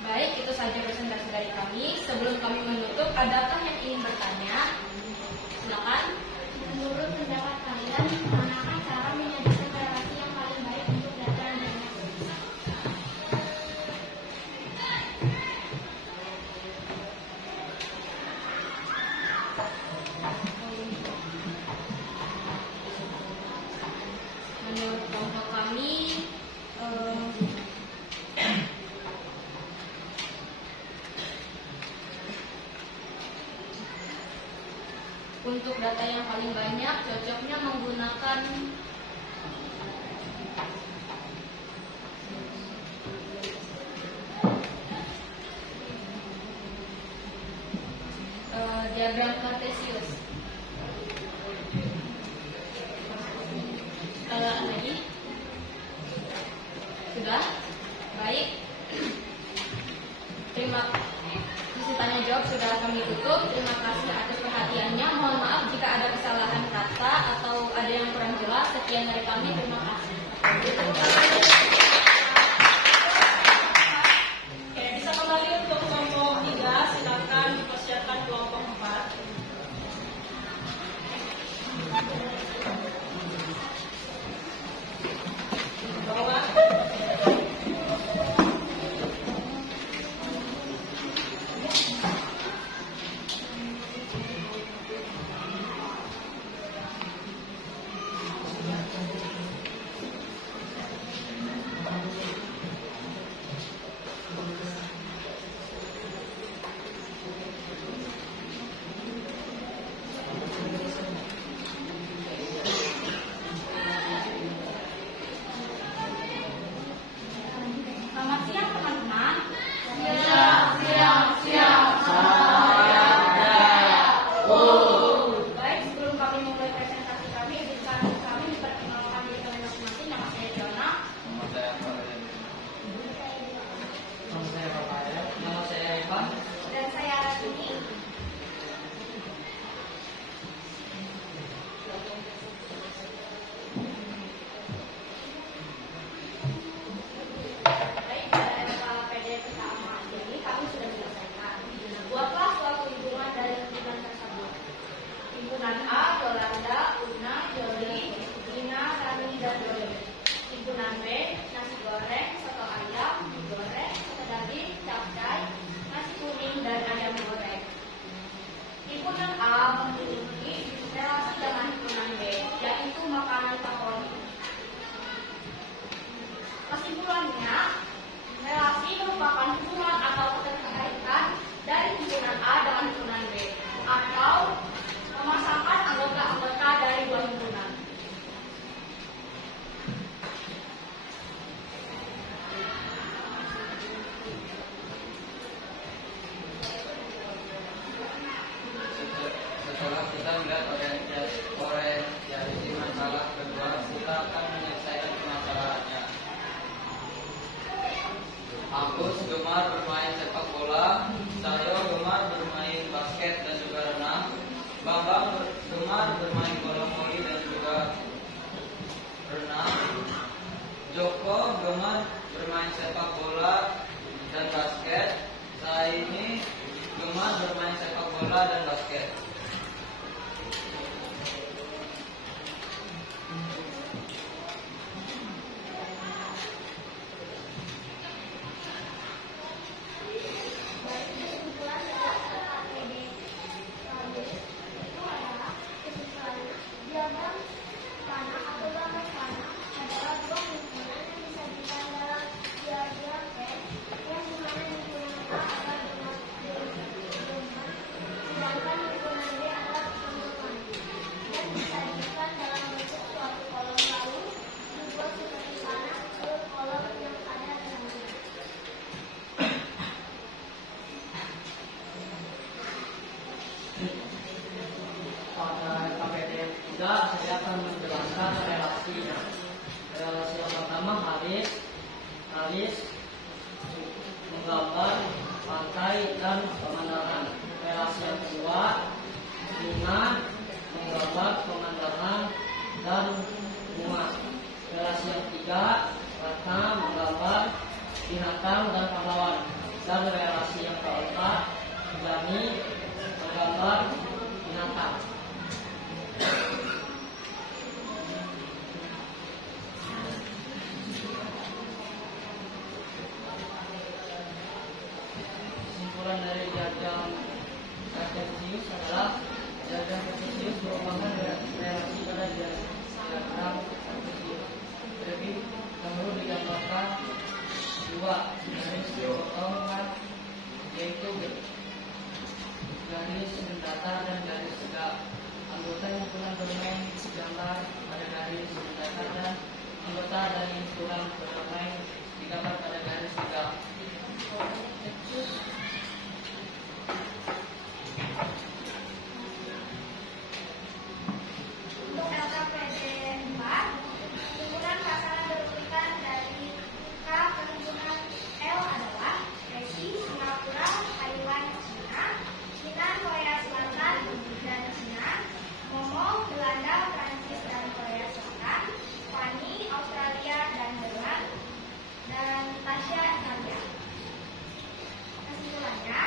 Baik, itu saja presentasi dari kami. Sebelum kami menutup, adakah yang ingin bertanya? Silakan. Menurut pendapat kalian, manakah cara menyajikan relasi yang paling baik untuk data yang banyak? Menurut kelompok kami, untuk data yang paling banyak, cocoknya menggunakan diagram Cartesius. Lagi? Sudah? Baik. Terima kasih, tanya jawab sudah kami tutup. Terima kasih atas perhatiannya. Mohon maaf jika ada kesalahan kata atau ada yang kurang jelas. Sekian dari kami. Terima kasih. Oke, bisa kembali untuk kelompok 3. Silakan dipersiapkan kelompok 4. Bawah. Kesimpulannya, relasi merupakan hubungan atau keterkaitan dari himpunan A dengan himpunan B, atau memasangkan anggota-anggota dari dua himpunan. Setelah kita melihat orientasi masalah kedua, kita akan menyelesaikan permasalahannya. Agus gemar bermain sepak bola, Cahyo gemar bermain basket dan juga renang, Bambang gemar bermain bola voli dan juga renang, Joko gemar bermain sepak bola dan basket, saya ini gemar bermain sepak bola dan basket. Kesimpulan dari KPD itu adalah kesimpulannya diagram panah atau gambar panah adalah dua himpunan yang disajikan dalam diagram N yang dimana himpunan A adalah gemar, sedangkan himpunan B adalah penggemar, dan disajikan dalam bentuk suatu kolom lalu dibuat seperti panah ke kolom yang ada dalamnya. Pada KPD yang ketiga, saya akan menjelaskan relasinya. Relasi yang pertama, Haris menggambar pantai dan pemandangan. Relasi yang kedua, Nina menggambar pemandangan dan bunga. Relasi yang ketiga, Ratna menggambar binatang dan pahlawan. Dan relasi yang keempat, Jani menggambar binatang. Kesimpulan dari diagram Cartesius adalah diagram Cartesius merupakan relasi pada diagram Cartesius. Jadi dahulu digambarkan dua garis dipotongkan, yaitu garis mendatar dan garis tegak. Anggota himpunan bermain digambar pada garis mendatar dan anggota dari himpunan bermain digambar pada garis tegak. Untuk LKPD 4, himpunan pasangan berurutan dari K ke himpunan L adalah Resi, Singapura, Taiwan, Cina, Cina, Korea Selatan, dan Cina, Momo, Belanda, Prancis, dan Korea Selatan, Fani, Australia, dan Jerman, dan Tasya, Italia. Kesimpulannya,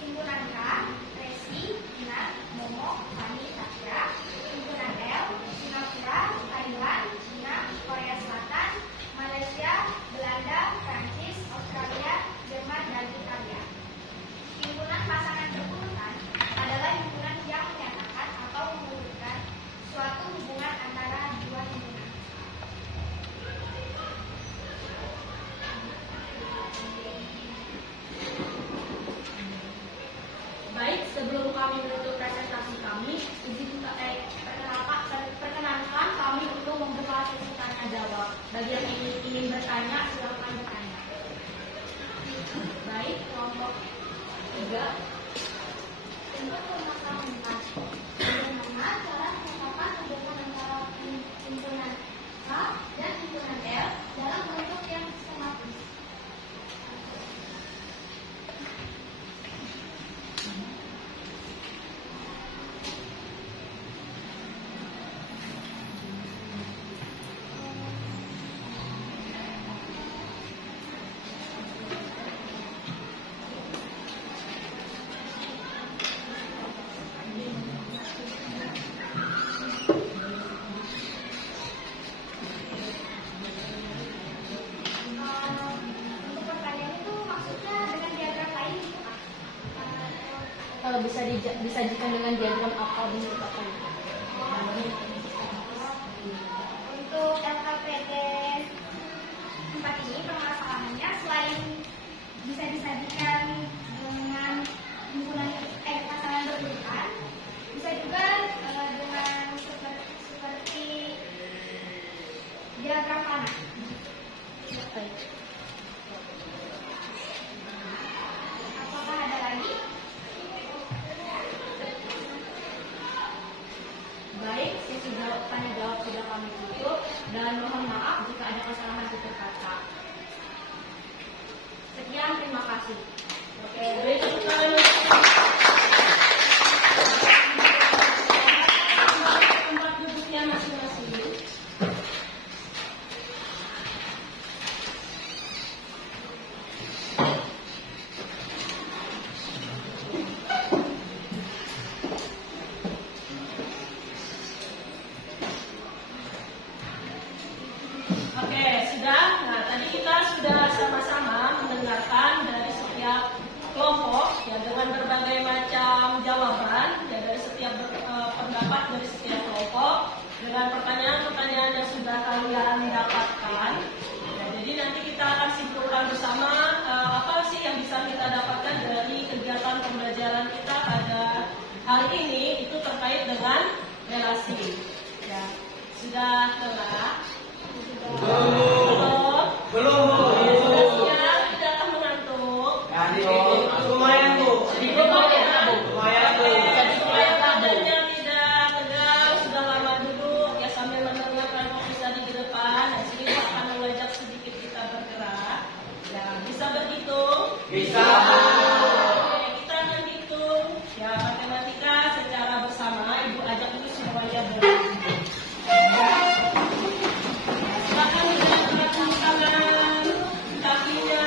himpunan K, Resi, Cina, Momo, Fani, Tasya, himpunan L, Singapura, Taiwan, Cina, Korea Selatan, Malaysia, Belanda, Prancis, Australia, Jerman, dan Italia. Himpunan pasangan berurutan adalah himpunan yang menyatakan atau mengurutan suatu hubungan antara dua himpunan. Baik, sebelum kami menutup presentasi kami, perkenankan kami untuk membuka sesi tanya jawab. Bagi yang ingin bertanya, silakan bertanya. Baik, kelompok 3. Untuk permasalahan 4, bagaimana cara menetapkan hubungan antara himpunan K dan himpunan L dalam bentuk yang sistematis? Untuk pertanyaan itu maksudnya dengan diagram lain gitu Kak? Bisa disajikan dengan diagram apa bentuk apa? Untuk LKPD 4 ini permasalahannya selain bisa disajikan dengan himpunan pasangan berurutan, bisa juga dengan seperti diagram panah. Apakah ada lagi? Baik, tanya jawab sudah kami tutup dan mohon maaf jika ada kesalahan tutur kata. Sekian, terima kasih. Oke, beri tepuk tangan untuk tempat duduknya masing-masing. Oke, sudah. Nah, tadi kita sudah sama-sama mendengarkan dari setiap kelompok ya dengan berbagai macam jawaban ya dari setiap pendapat dari setiap kelompok dengan pertanyaan-pertanyaan yang sudah kalian dapatkan. Ya, jadi nanti kita akan simpulkan bersama apa sih yang bisa kita dapatkan dari kegiatan pembelajaran kita pada hari ini itu terkait dengan relasi. Ya, sudah dengar? Belum. Sudah siap? Tidak akan mengantuk? Lumayan tuh. Lumayan tuh. Supaya badannya tidak tegang, sudah lama duduk ya sambil mendengarkan bisa di depan. Nah, sini akan mengajak sedikit kita bergerak. Ya, bisa berhitung? Bisa. Oke, kita akan hitung ya matematika secara bersama. Ibu ajak dulu semuanya berhitung. Silakan digerakkan tangan, kakinya,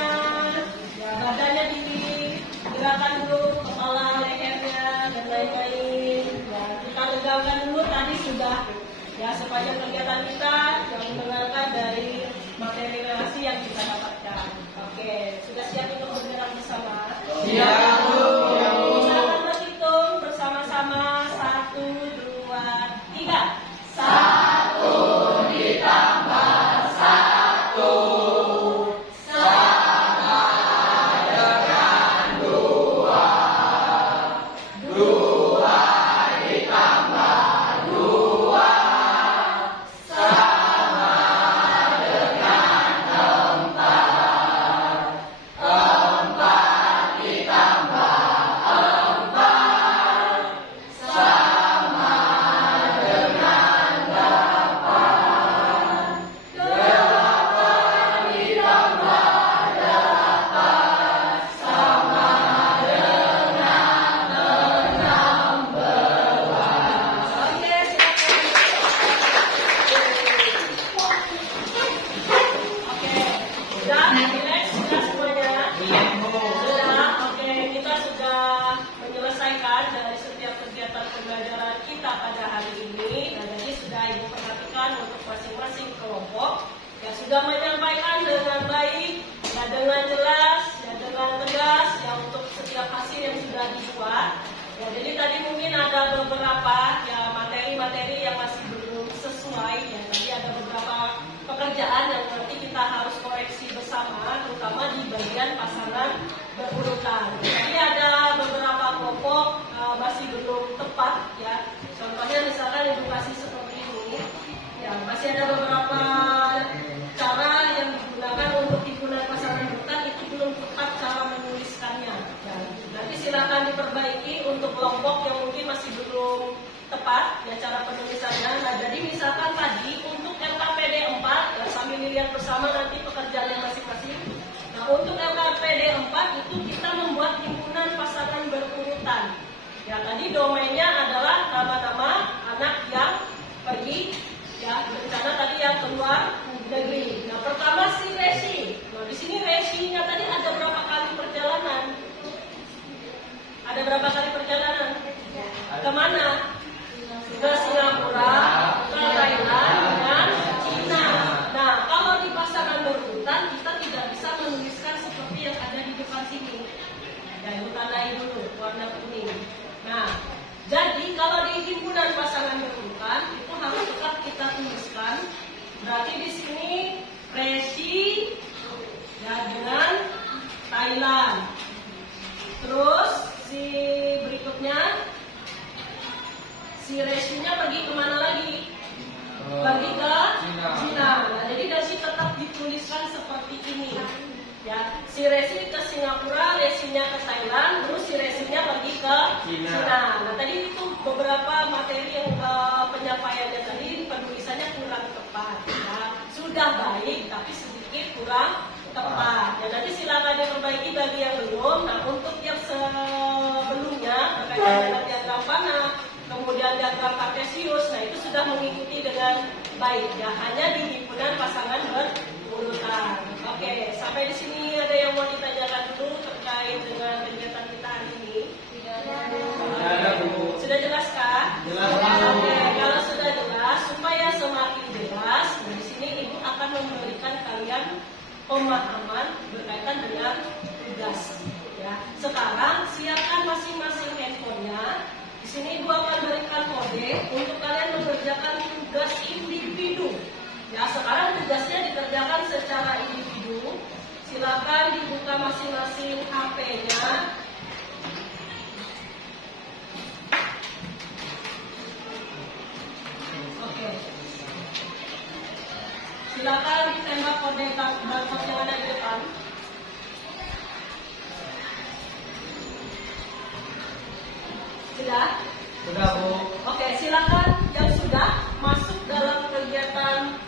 ya, badannya digerakkan dulu, kepala, lehernya, dan lain-lain. Ya, kita tegakkan dulu tadi sudah ya sepanjang kegiatan kita yang mendengarkan dari materi relasi yang kita dapatkan. Oke, sudah siap untuk bergerak bersama? Siap. Silakan berhitung bersama-sama 1, 2, 3. Oke, oke, sudah, relax, sudah semuanya. Sudah, oke, kita sudah menyelesaikan dari setiap kegiatan pembelajaran kita pada hari ini. Dan jadi sudah Ibu perhatikan untuk masing-masing kelompok yang sudah menyampaikan dengan baik, ya dengan jelas, ya dengan tegas, ya untuk setiap hasil yang sudah dibuat. Ya, jadi tadi mungkin ada beberapa ya materi-materi yang masih belum sesuai. Ya, tadi ada beberapa pekerjaan yang nanti kita harus koreksi bersama, terutama di bagian pasangan berurutan. Jadi ada beberapa kelompok masih belum tepat ya. Contohnya misalkan edukasi seperti ini, ya masih ada beberapa cara yang digunakan untuk himpunan pasangan berurutan itu belum tepat cara menuliskannya. Ya, nanti silakan diperbaiki untuk kelompok yang mungkin masih belum tepat ya cara penulisannya. Nah, jadi misalkan tadi untuk LKPD 4 ya sambil dilihat bersama nanti pekerjaannya masing-masing. Nah, untuk LKPD 4 itu kita membuat himpunan pasangan berurutan. Ya, tadi domainnya adalah nama-nama anak yang pergi ya berencana tadi yang keluar negeri. Nah, pertama si Resi. Nah, di sini Resinya tadi ada berapa kali perjalanan? Ada berapa kali perjalanan? Kemana? Ke Singapura, ke Thailand, dan Cina. Nah, kalau di pasangan berurutan kita tidak bisa menuliskan seperti yang ada di depan sini. Dan tandai dulu warna kuning. Nah, jadi kalau di himpunan pasangan berurutan itu harus tetap kita tuliskan. Berarti di sini Resi Si Resi ke Singapura, Resinya ke Thailand, terus si Resinya pergi ke Cina. Nah tadi itu beberapa materi yang penyampaiannya tadi penulisannya kurang tepat. Ya. Sudah baik tapi sedikit kurang tepat. Ya, nanti silakan diperbaiki bagi yang belum. Nah untuk yang sebelumnya berkaitan dengan diagram panah, kemudian diagram kartesius, nah itu sudah mengikuti dengan baik. Ya hanya di himpunan pasangan berurutan. Oke, sampai di sini ada yang mau ditanyakan dulu terkait dengan kegiatan kita hari ini? Sudah jelas kah? Jelas. Oke, kalau sudah jelas, supaya semakin jelas, di sini Ibu akan memberikan kalian pemahaman berkaitan dengan tugas. Ya, sekarang siapkan masing-masing handphonenya. Di sini Ibu akan berikan kode untuk kalian mengerjakan tugas individu. Ya, sekarang tugasnya dikerjakan secara individu. Silakan dibuka masing-masing HP-nya. Oke. Silakan ditembak kode barcode yang ada di depan. Sudah? Sudah, Bu. Oke, silakan yang sudah masuk dalam kegiatan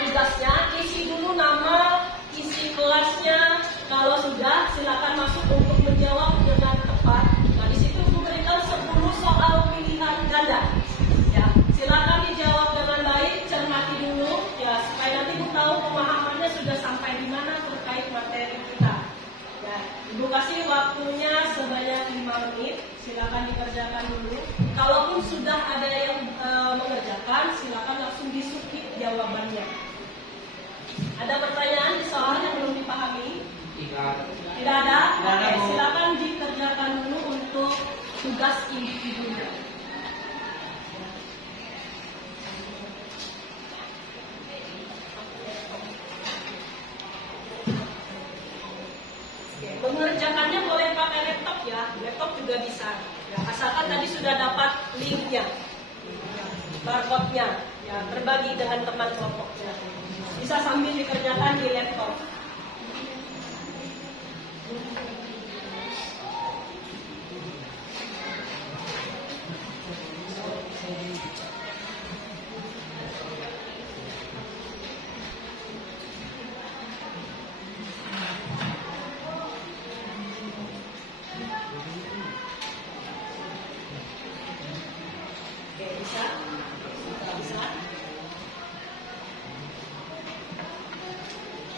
tugasnya, isi dulu nama, isi kelasnya. Kalau sudah, silakan masuk untuk menjawab dengan tepat. Nah, di situ Ibu berikan 10 soal pilihan ganda. Ya, silakan dijawab dengan baik, cermati dulu, ya supaya nanti Ibu tahu pemahamannya sudah sampai di mana terkait materi kita. Ya, Ibu kasih waktunya sebanyak 5 menit. Silakan dikerjakan dulu. Kalaupun sudah ada yang mengerjakan, silakan langsung disubmit jawabannya. Ada pertanyaan di soal yang belum dipahami? Tidak. Tidak ada? Tidak ada, Oke, Bu. silakan dikerjakan dulu untuk tugas individunya. Mengerjakannya boleh pakai laptop ya, laptop juga bisa. Ya, asalkan tadi sudah dapat linknya, barcode-nya, ya berbagi dengan teman kelompoknya. Bisa sambil dikerjakan di laptop. Oke, bisa? Bisa?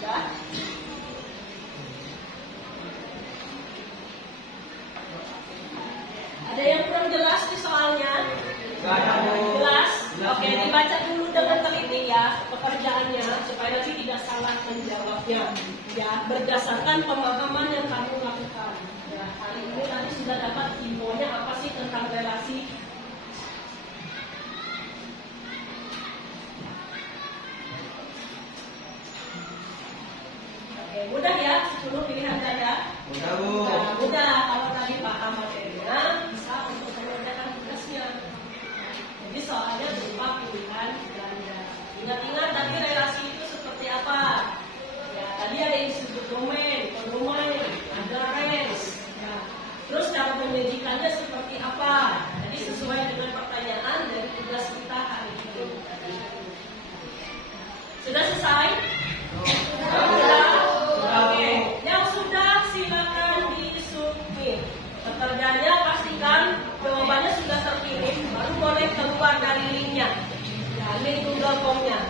Ya? Ada yang kurang jelas di soalnya? Nggak ada, Bu. Jelas? Jelas, Oke, Bu. dibaca dulu dengan teliti ya pekerjaannya supaya nanti tidak salah menjawabnya. Ya, berdasarkan pemahaman yang kamu lakukan. Ya, hari ini nanti sudah dapat infonya apa sih tentang relasi. Oke, mudah ya 10 pilihan ganda. Sudah, Bu. Nah, mudah kalau tadi paham materinya bisa untuk mengerjakan tugasnya. Jadi soalnya berupa pilihan ganda. Ingat-ingat tadi relasi itu seperti apa? Ya, tadi ada yang disebut domain, kodomain, ada range. Ya. Terus cara menyajikannya seperti apa? Jadi sesuai dengan pertanyaan dari tugas kita hari ini. Sudah selesai? Sudah. Oke, yang sudah silakan disubmit. Pekerjaannya pastikan jawabannya sudah terkirim, baru boleh keluar dari linknya. Ya, link Google Form-nya.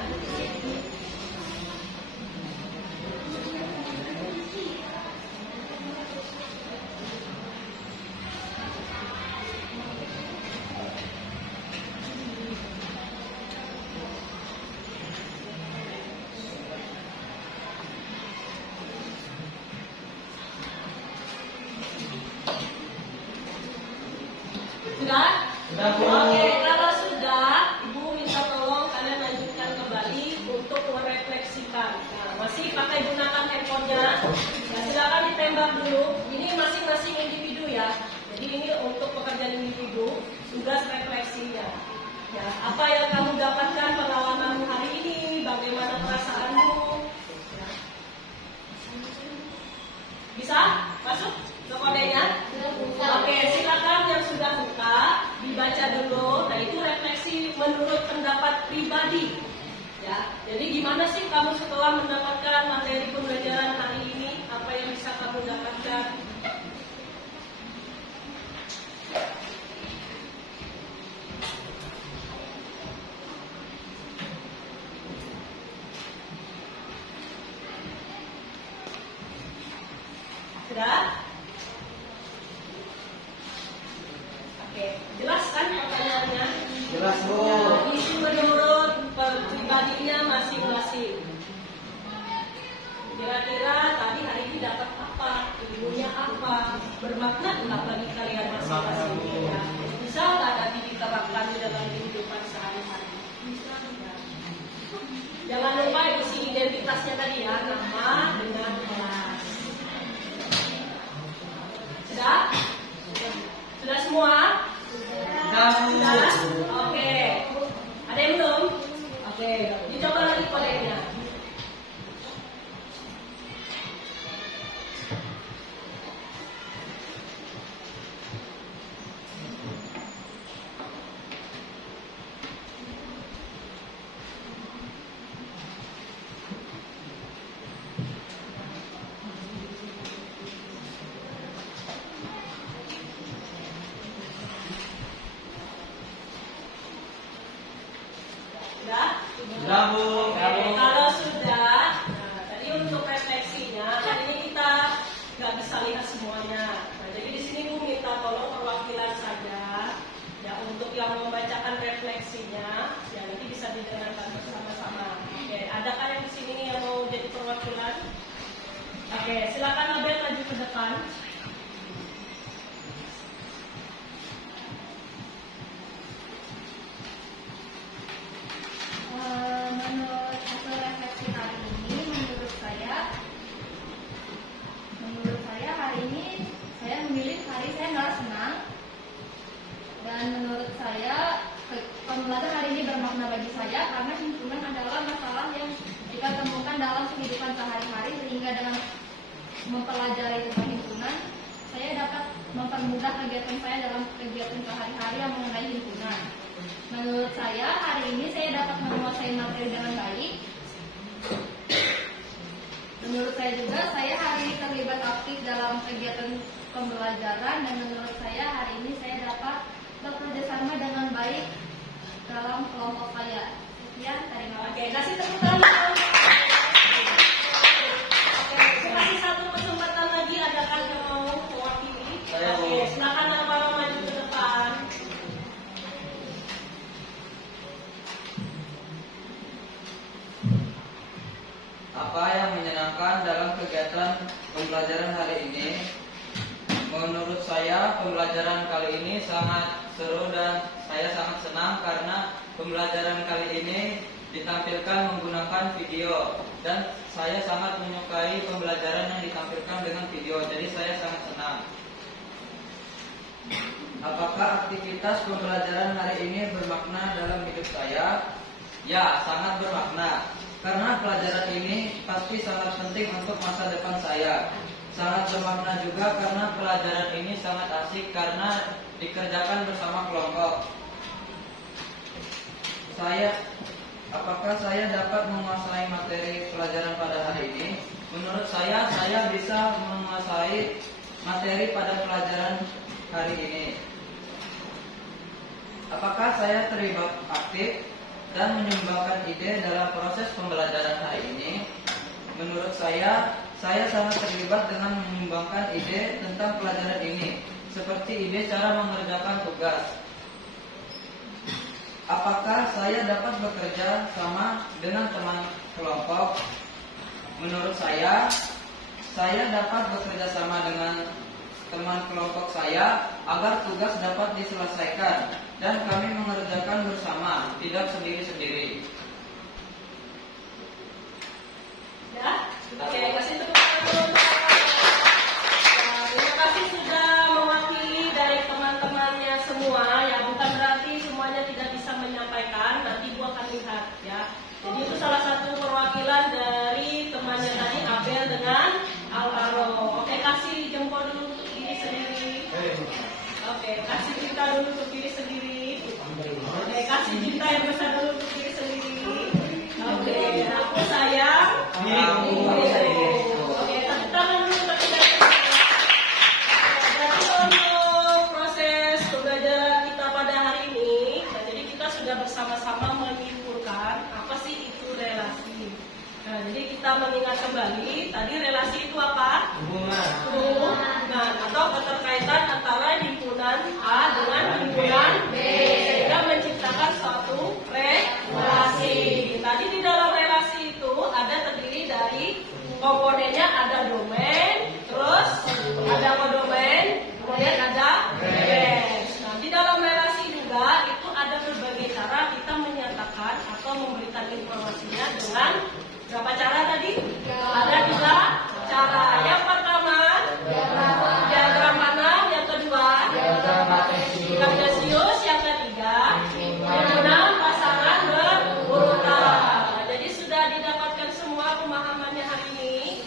Sudah? Sudah, Bu. Oke, kalau sudah, Ibu minta tolong kalian lanjutkan kembali untuk merefleksikan. Nah, masih pakai gunakan handphonenya. Ya, silakan ditembak dulu. Ini masing-masing individu ya. Jadi ini untuk pekerjaan individu, tugas refleksinya. Ya, apa yang kamu dapatkan pengalamanmu hari ini? Bagaimana perasaanmu? Ya. Bisa masuk ke kodenya? Oke, silakan yang sudah buka dibaca dulu. Nah, itu refleksi menurut pendapat pribadi. Ya, jadi gimana sih kamu setelah mendapatkan materi pembelajaran hari ini? Apa yang bisa kamu dapatkan? Sudah? Oke, jelaskan pertanyaannya. Jelas, Bu. Ya, isi menurut pribadinya masing-masing. Kira-kira tadi hari ini dapat apa? Ilmunya apa? Bermakna nggak bagi kalian masing-masing? Ya. Bisa nggak tadi diterapkan di dalam kehidupan sehari-hari? Bisa nggak? Jangan lupa isi identitasnya tadi ya, nama dengan kelas. Sudah? Sudah semua? Sudah? Oke. Ada yang belum? Oke, dicoba lagi kodenya. Sudah? Sudah, Bu. Oke, kalau sudah, nah, tadi untuk refleksinya, kan ini kita nggak bisa lihat semuanya. Nah, jadi di sini Bu minta tolong perwakilan saja, ya untuk yang membacakan refleksinya, ya nanti bisa didengarkan bersama-sama. Oke, adakah yang di sini yang mau jadi perwakilan? Oke, silakan Abel maju ke depan. Menurut hasil refleksi hari ini, menurut saya hari ini saya memilih hari saya nggak senang, dan menurut saya pembelajaran hari ini bermakna bagi saya karena himpunan adalah masalah yang kita temukan dalam kehidupan sehari-hari, sehingga dengan mempelajari tentang himpunan saya dapat mempermudah kegiatan saya dalam kegiatan sehari-hari yang mengenai himpunan. Menurut saya, hari ini saya dapat menguasai materi dengan baik. Menurut saya juga, saya hari ini terlibat aktif dalam kegiatan pembelajaran, dan menurut saya hari ini saya dapat bekerja sama dengan baik dalam kelompok saya. Sekian, terima kasih. Oke, kasih tepuk tangan. Oke, saya kasih satu kesempatan lagi. Adakah yang mau mewakili? Saya mau. Oke, silakan abang maju ke depan. Apa yang menyenangkan dalam kegiatan pembelajaran hari ini? Menurut saya pembelajaran kali ini sangat seru dan saya sangat senang karena pembelajaran kali ini ditampilkan menggunakan video dan saya sangat menyukai pembelajaran yang ditampilkan dengan video, jadi saya sangat senang. Apakah aktivitas pembelajaran hari ini bermakna dalam hidup saya? Ya, sangat bermakna. Karena pelajaran ini pasti sangat penting untuk masa depan saya. Sangat bermakna juga karena pelajaran ini sangat asik karena dikerjakan bersama kelompok. Apakah saya dapat menguasai materi pelajaran pada hari ini? Menurut saya bisa menguasai materi pada pelajaran hari ini. Apakah saya terlibat aktif dan menyumbangkan ide dalam proses pembelajaran hari ini? Menurut saya sangat terlibat dengan menyumbangkan ide tentang pelajaran ini, seperti ide cara mengerjakan tugas. Apakah saya dapat bekerja sama dengan teman kelompok? Menurut saya dapat bekerja sama dengan teman kelompok saya agar tugas dapat diselesaikan dan kami mengerjakan bersama, tidak sendiri-sendiri. Ya, oke, kasih tepuk tangan dulu. Terima kasih sudah mewakili dari teman-temannya semua. Ya, bukan berarti semuanya tidak bisa menyampaikan. Nanti gua akan lihat ya. Jadi itu salah satu perwakilan dari temannya tadi, Abel dengan Alvaro. Oke, biasanya ada domain, terus ada kodomain, kemudian ada res. Nah, di dalam relasi juga itu ada berbagai cara kita menyatakan atau memberikan informasinya dengan berapa cara tadi? Ada 2 cara. Yang pertama, diagram mana? Yang kedua, Kartesius. Yang ketiga, penggunaan pasangan berurutan. Nah, jadi sudah didapatkan semua pemahamannya hari ini?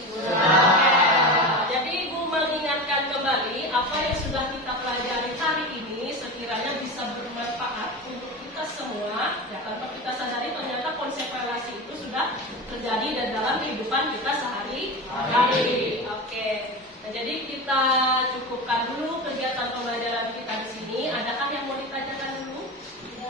Jadi Ibu mengingatkan kembali apa yang sudah kita pelajari hari ini sekiranya bisa bermanfaat untuk kita semua. Ya, tanpa kita sadari ternyata konsep relasi itu sudah terjadi dan dalam kehidupan kita sehari-hari. Oke. Nah, jadi kita cukupkan dulu kegiatan pembelajaran kita di sini. Adakah yang mau ditanyakan dulu?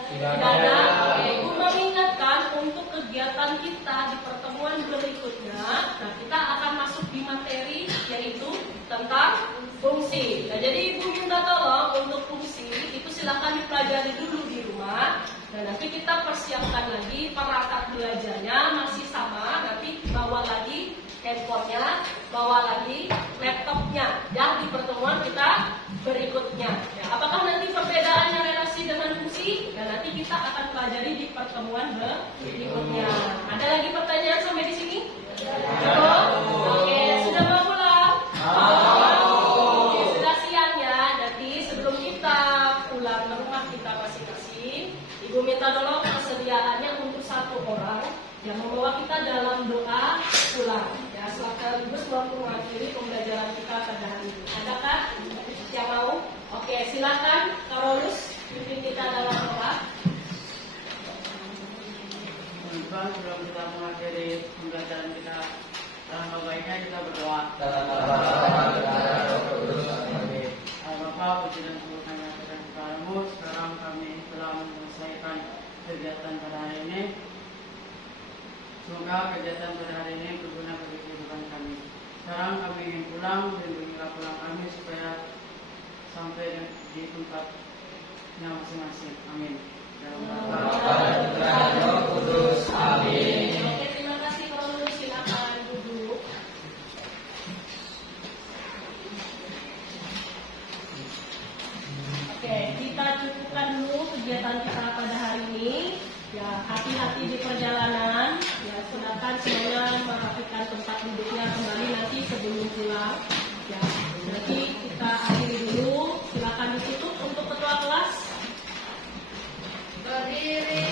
Tidak ada. Oke, Ibu mengingatkan untuk kegiatan kita di pertemuan berikutnya. Nah, kita akan masuk di materi yaitu tentang fungsi. Nah, jadi Ibu minta tolong untuk fungsi itu silakan dipelajari dulu di rumah. Dan nanti kita persiapkan lagi perangkat belajarnya masih sama. Nanti bawa lagi handphonenya, bawa lagi laptopnya. Ya, di pertemuan kita berikutnya. Ya, apakah nanti perbedaannya relasi dengan fungsi? Dan nanti kita akan pelajari di pertemuan berikutnya. Ada lagi pertanyaan sampai di sini? Cukup? Oke, sudah mau pulang? Oke, sudah siang ya. Jadi sebelum kita pulang ke rumah kita masing-masing, Ibu minta tolong persediaannya untuk 1 orang yang membawa kita dalam doa pulang. Ya, sekaligus mengakhiri pembelajaran kita pada hari ini. Adakah yang mau? Oke, silakan Karolus pimpin kita dalam doa. Teman-teman, sebelum kita mengakhiri pembelajaran kita, alangkah baiknya kita berdoa. Bapa, puji dan syukur kami aturkan kepadamu. Sekarang kami telah menyelesaikan kegiatan pada hari ini. Semoga kegiatan pada hari ini berguna bagi kehidupan kami. Sekarang kami ingin pulang, lindungilah pulang kami supaya sampai di tempatnya masing-masing. Amin. Dalam nama Roh Kudus. Amin. Oke, terima kasih Karolus. Silakan duduk. Oke, kita cukupkan dulu kegiatan kita pada hari ini. Ya, hati-hati di perjalanan. Ya, silakan semuanya merapikan tempat duduknya kembali nanti sebelum pulang. Ya, jadi kita akhiri dulu. Silakan ditutup untuk ketua kelas. Berdiri.